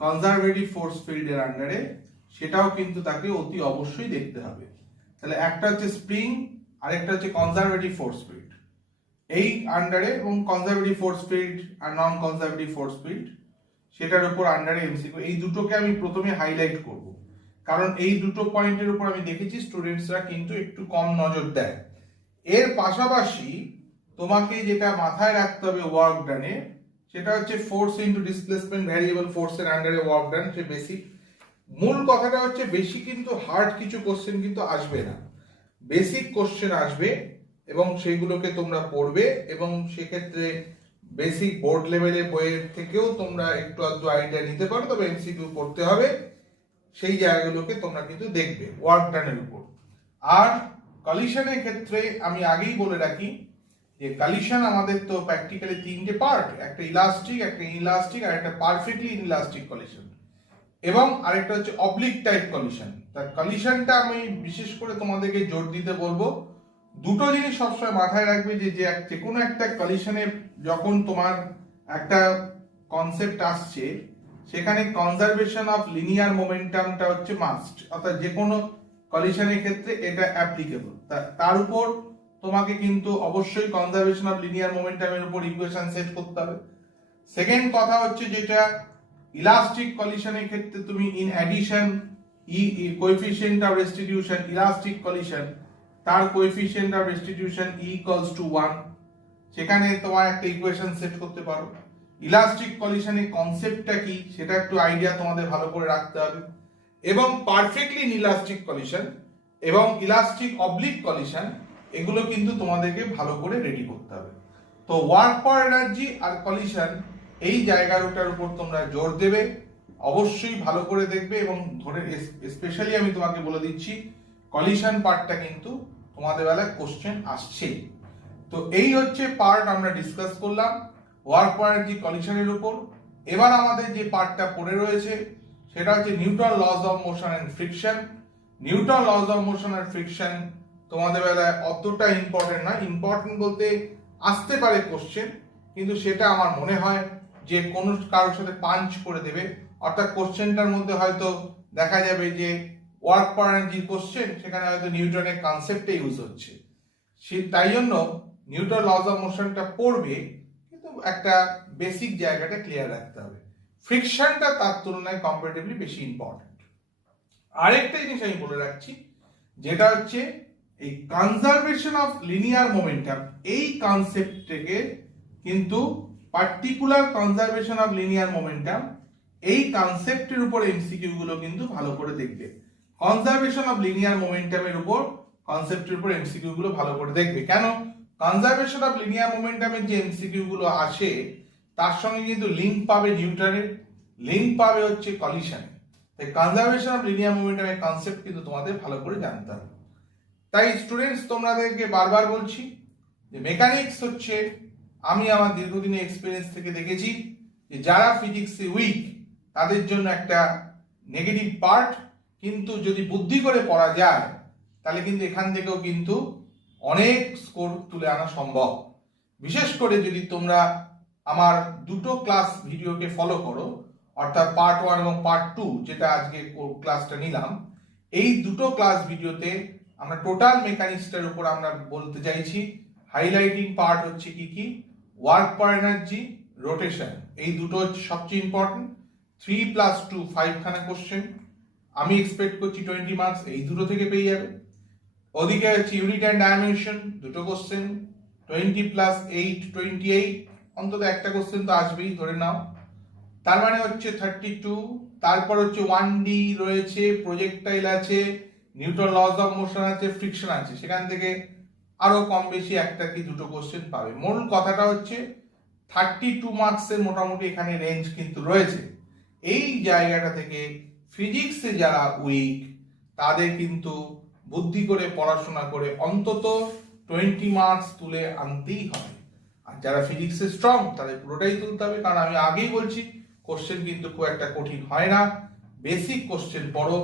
কনজারভেটিভ ফোর্স ফিল্ডের আন্ডারে, সেটাও কিন্তু তাকে অতি অবশ্যই দেখতে হবে। তাহলে একটা হচ্ছে স্প্রিং, আরেকটা হচ্ছে কনজারভেটিভ ফোর্স ফিল্ড, এই আন্ডারে, এবং কনজারভেটিভ ফোর্স ফিল্ড আর নন কনজারভেটিভ ফোর্স ফিল্ড, সেটার উপর আন্ডারে এমসিকিউ। এই দুটোকে আমি প্রথমে হাইলাইট করব, কারণ এই দুটো পয়েন্টের উপর আমি দেখেছি স্টুডেন্টসরা কিন্তু একটু কম নজর দেয়। এর পাশাপাশি তোমাকে যেটা মাথায় রাখতে হবে ওয়ার্ক ডানে, সেটা হচ্ছে ফোর্স ইনটু ডিসপ্লেসমেন্ট ভ্যারিয়েবল ফোর্সের আন্ডারে ওয়ার্ক ডান, সে বেসিক। মূল কথাটা হচ্ছে বেশি কিন্তু হার্ড কিছু কোশ্চেন কিন্তু আসবে না, বেসিক কোশ্চেন আসবে, এবং সেইগুলোকে তোমরা পড়বে, এবং সেক্ষেত্রে বেসিক বোর্ড লেভেলের বইয়ের থেকেও তোমরা একটু আধটু আইডিয়া নিতে পারো, তবে এমসিকিউ পড়তে হবে, সেই জায়গাগুলোকে তোমরা কিন্তু দেখবে ওয়ার্ক ডানের উপর। আর কলিশনের ক্ষেত্রে আমি আগেই বলে রাখি যে কলিশন আমাদের তো প্র্যাকটিক্যালি তিনটে পার্ট, একটা ইলাস্টিক, একটা ইনইলাস্টিক আর একটা পারফেক্টলি ইনইলাস্টিক কলিশন, এবং আরেকটা হচ্ছে অবলিক টাইপ কলিশন। তার কলিশনটা আমি বিশেষ করে তোমাদেরকে জোর দিতে বলবো, দুটো জিনিস সবসময় মাথায় রাখবে যে কোনো একটা কলিশনে যখন তোমার একটা কনসেপ্ট আসছে, সেখানে কনজারভেশন অফ লিনিয়ার মোমেন্টামটা হচ্ছে মাস্ট, অর্থাৎ যে কোনো কলিশনের ক্ষেত্রে এটা অ্যাপ্লিকেবল। তার উপর তোমাকে কিন্তু অবশ্যই কনজারভেশন অফ লিনিয়ার মোমেন্টামের উপর ইকুয়েশন সেট করতে হবে। সেকেন্ড কথা হচ্ছে যেটা ইলাস্টিক কলিশনের ক্ষেত্রে তুমি in addition coefficient of restitution, elastic collision তার coefficient of restitution E equals to 1, সেখানে তোমার একটা ইকুয়েশন সেট করতে পারো। ইলাস্টিক কলিশনের কনসেপ্টটা কি সেটা একটু আইডিয়া তোমাদের ভালো করে রাখতে হবে, এবং পারফেক্টলি ইলাস্টিক কলিশন এবং ইলাস্টিক অবলিক কলিশন এগুলো কিন্তু তোমাদেরকে ভালো করে রেডি করতে হবে। তো ওয়ার্ক পার এনার্জি আর কলিশন এই জায়গাটার উপর তোমরা জোর দেবে, অবশ্যই ভালো করে দেখবে, এবং ধরে স্পেশালি আমি তোমাকে বলে দিচ্ছি কলিশন পার্টটা কিন্তু তোমাদের বেলায় কোশ্চেন আসছে। তো এই হচ্ছে পার্ট আমরা ডিসকাস করলাম ওয়ার্ক পার এনার্জি কলিশনের উপর। এবার আমাদের যে পার্টটা পড়ে রয়েছে সেটা হচ্ছে Newton laws of motion and friction. Newton laws of motion and friction তোমাদের বেলায় অতটা ইম্পর্টেন্ট না, ইম্পর্টেন্ট বলতে আসতে পারে কোশ্চেন, কিন্তু সেটা আমার মনে হয় যে কোনো কারোর সাথে পাঞ্চ করে দেবে, অর্থাৎ কোশ্চেনটার মধ্যে হয়তো দেখা যাবে যে ওয়ার্ক পার এনার্জি কোশ্চেন, সেখানে হয়তো নিউটনের কনসেপ্টে ইউজ হচ্ছে, তাই জন্য নিউটন লস অফ মোশনটা পড়বে, কিন্তু একটা বেসিক জায়গাটা ক্লিয়ার রাখতে হবে। ফ্রিকশনটা তার তুলনায় কম্পারেটিভলি বেশি ইম্পর্টেন্ট। আরেকটা জিনিস আমি বলে রাখছি, যেটা হচ্ছে এই কনজারভেশন অফ লিনিয়ার মোমেন্টাম, এই কনসেপ্টটাকে কিন্তু particular conservation of linear momentum এই কনসেপ্টের উপর এমসিকিউ গুলো কিন্তু ভালো করে দেখবে। কনজারভেশন অফ লিনিয়ার মোমেন্টামের উপর কনসেপ্টের উপর এমসিকিউ গুলো ভালো করে দেখবে। কেন? কনজারভেশন অফ লিনিয়ার মোমেন্টামের যে এমসিকিউ গুলো আসে তার সঙ্গে কিন্তু লিঙ্ক পাবে নিউটনের, লিঙ্ক পাবে হচ্ছে কলিশনের। তাই কনজারভেশন অফ লিনিয়ার মোমেন্টামের কনসেপ্ট কিন্তু তোমাদের ভালো করে জানতে হবে। তাই স্টুডেন্টস তোমাদেরকে বারবার বলছি যে মেকানিক্স হচ্ছে, আমি আমার দীর্ঘদিনের এক্সপিরিয়েন্স থেকে দেখেছি যে যারা ফিজিক্সে উইক তাদের জন্য একটা নেগেটিভ পার্ট, কিন্তু যদি বুদ্ধি করে পড়া যায় তাহলে কিন্তু এখান থেকেও কিন্তু অনেক স্কোর তুলে আনা সম্ভব। বিশেষ করে যদি তোমরা আমার দুটো ক্লাস ভিডিওকে ফলো করো, অর্থাৎ পার্ট 1 এবং পার্ট 2, যেটা আজকে ক্লাসটা নিলাম, এই দুটো ক্লাস ভিডিওতে আমরা টোটাল মেকানিক্সটার উপর আমরা বলতে চাইছি। হাইলাইটিং পার্ট হচ্ছে কি কি, ওয়ার্ক পার এনার্জি, রোটেশন, এই দুটো হচ্ছে সবচেয়ে ইম্পর্টেন্ট। 3+2 5 খানা কোশ্চেন, আমি এক্সপেক্ট করছি 20 মার্কস এই দুটো থেকে পেয়ে যাবে। ওদিকে হচ্ছে ইউনিট অ্যান্ড ডাইমেনশন, দুটো কোশ্চেন, 20+8 28, অন্তত একটা কোশ্চেন তো আসবেই ধরে নাও, তার মানে হচ্ছে 32। তারপর হচ্ছে 1D রয়েছে, প্রজেক্টাইল আছে, নিউটন লস অফ মোশন আছে, ফ্রিকশন আছে, সেখান থেকে আরো কম বেশি একটা কি দুটো কোশ্চেন পাবে। মূল কথাটা হচ্ছে 32 মার্কসের মোটামুটি এখানে রেঞ্জ কিন্তু রয়েছে। এই জায়গাটা থেকে ফিজিক্সে যারা উইক তাদের কিন্তু বুদ্ধি করে পড়াশোনা করে অন্তত 20 মার্কস তুলে আনতেই হবে, আর যারা ফিজিক্সে স্ট্রং তাদের পুরোটাই তুলতে হবে। কারণ আমি আগেই বলছি কোশ্চেন কিন্তু খুব একটা কঠিন হয় না, বেসিক কোশ্চেন পড়ো,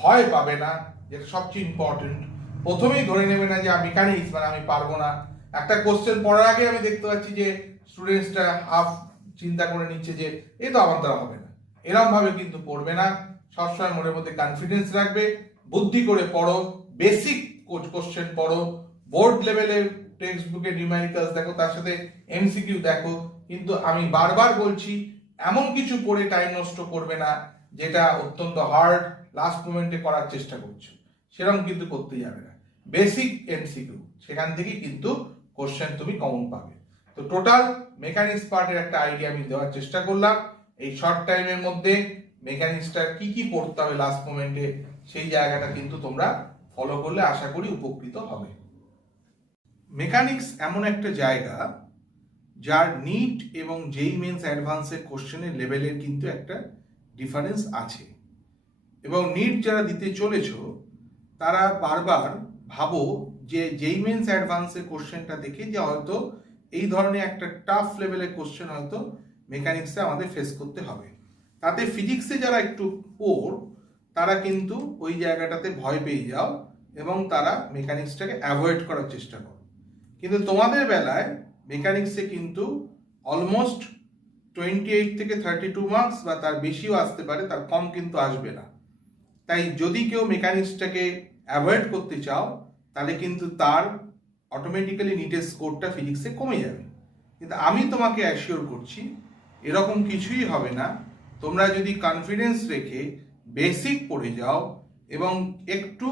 ভয় পাবে না, যেটা সবচেয়ে ইম্পর্টেন্ট। প্রথমেই ধরে নেবে না যে আমি মেকানিক্স মানে আমি পারবো না। একটা কোশ্চেন পড়ার আগে আমি দেখতে পাচ্ছি যে স্টুডেন্টসটা হাফ চিন্তা করে নিচ্ছে যে এ তো আমার দ্বারা হবে না, এরকম ভাবে কিন্তু পড়বে না। সবসময় মনের মধ্যে কনফিডেন্স রাখবে, বুদ্ধি করে পড়ো, বেসিক কোশ্চেন পড়ো, বোর্ড লেভেলের টেক্সট বুকে নিউমেরিক্যালস দেখো, তার সাথে এমসিকিউ দেখো, কিন্তু আমি বারবার বলছি এমন কিছু পড়ে টাইম নষ্ট করবে না যেটা অত্যন্ত হার্ড, লাস্ট মোমেন্টে করার চেষ্টা করছো, সেরকম কিন্তু করতে যাবে না। বেসিক এমসিকিউ, সেখান থেকে কিন্তু কোশ্চেন তুমি কমন পাবে। তো টোটাল মেকানিক্স পার্টের একটা আইডিয়া আমি দেওয়ার চেষ্টা করলাম। এই শর্ট টাইমের মধ্যে মেকানিক্সটা কি কি পড়তে হবে লাস্ট মোমেন্টে, সেই জায়গাটা কিন্তু তোমরা ফলো করলে আশা করি উপকৃত হবে। মেকানিক্স এমন একটা জায়গা যার নিট এবং জেই মেন্স অ্যাডভান্সের কোশ্চেনের লেভেলের কিন্তু একটা ডিফারেন্স আছে। এবং নিট যারা দিতে চলেছ তারা বারবার ভাবো যে জেই মেন্স অ্যাডভান্সের কোশ্চেনটা দেখে যে হয়তো এই ধরনের একটা টাফ লেভেলের কোশ্চেন হয়তো মেকানিক্সে আমাদের ফেস করতে হবে। তাতে ফিজিক্সে যারা একটু পোর তারা কিন্তু ওই জায়গাটাতে ভয় পেয়ে যাও এবং তারা মেকানিক্সটাকে অ্যাভয়েড করার চেষ্টা করো। কিন্তু তোমাদের বেলায় মেকানিক্সে কিন্তু অলমোস্ট 28 থেকে 32 মার্কস বা তার বেশিও আসতে পারে, তার কম কিন্তু আসবে না। তাই যদি কেউ মেকানিক্সটাকে অ্যাভয়েড করতে চাও তাহলে কিন্তু তার অটোমেটিক্যালি নিটের স্কোরটা ফিজিক্সে কমে যাবে। কিন্তু আমি তোমাকে অ্যাসিওর করছি এরকম কিছুই হবে না। তোমরা যদি কনফিডেন্স রেখে বেসিক পড়ে যাও এবং একটু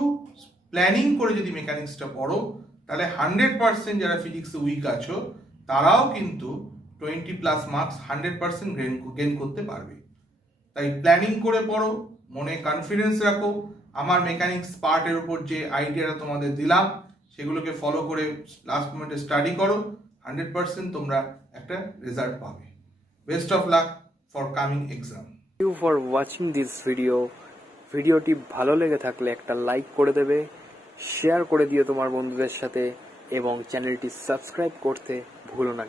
প্ল্যানিং করে যদি মেকানিক্সটা পড়ো তাহলে 100% যারা ফিজিক্সে উইক আছো তারাও কিন্তু 20+ মার্কস 100% গেন করতে পারবে। তাই প্ল্যানিং করে পড়ো, মনে কনফিডেন্স রাখো। আমার মেকানিক্স পার্টের উপর যে আইডিয়াটা তোমাদের দিলাম সেগুলোকে ফলো করে লাস্ট মোমেন্টে স্টাডি করো, 100% তোমরা একটা রেজাল্ট পাবে। Best of luck for coming exam. Thank you for watching this video. ভিডিওটি ভালো লেগে থাকলে একটা লাইক করে দেবে, শেয়ার করে দিও তোমার বন্ধুদের সাথে এবং চ্যানেলটি সাবস্ক্রাইব করতে ভুলো না।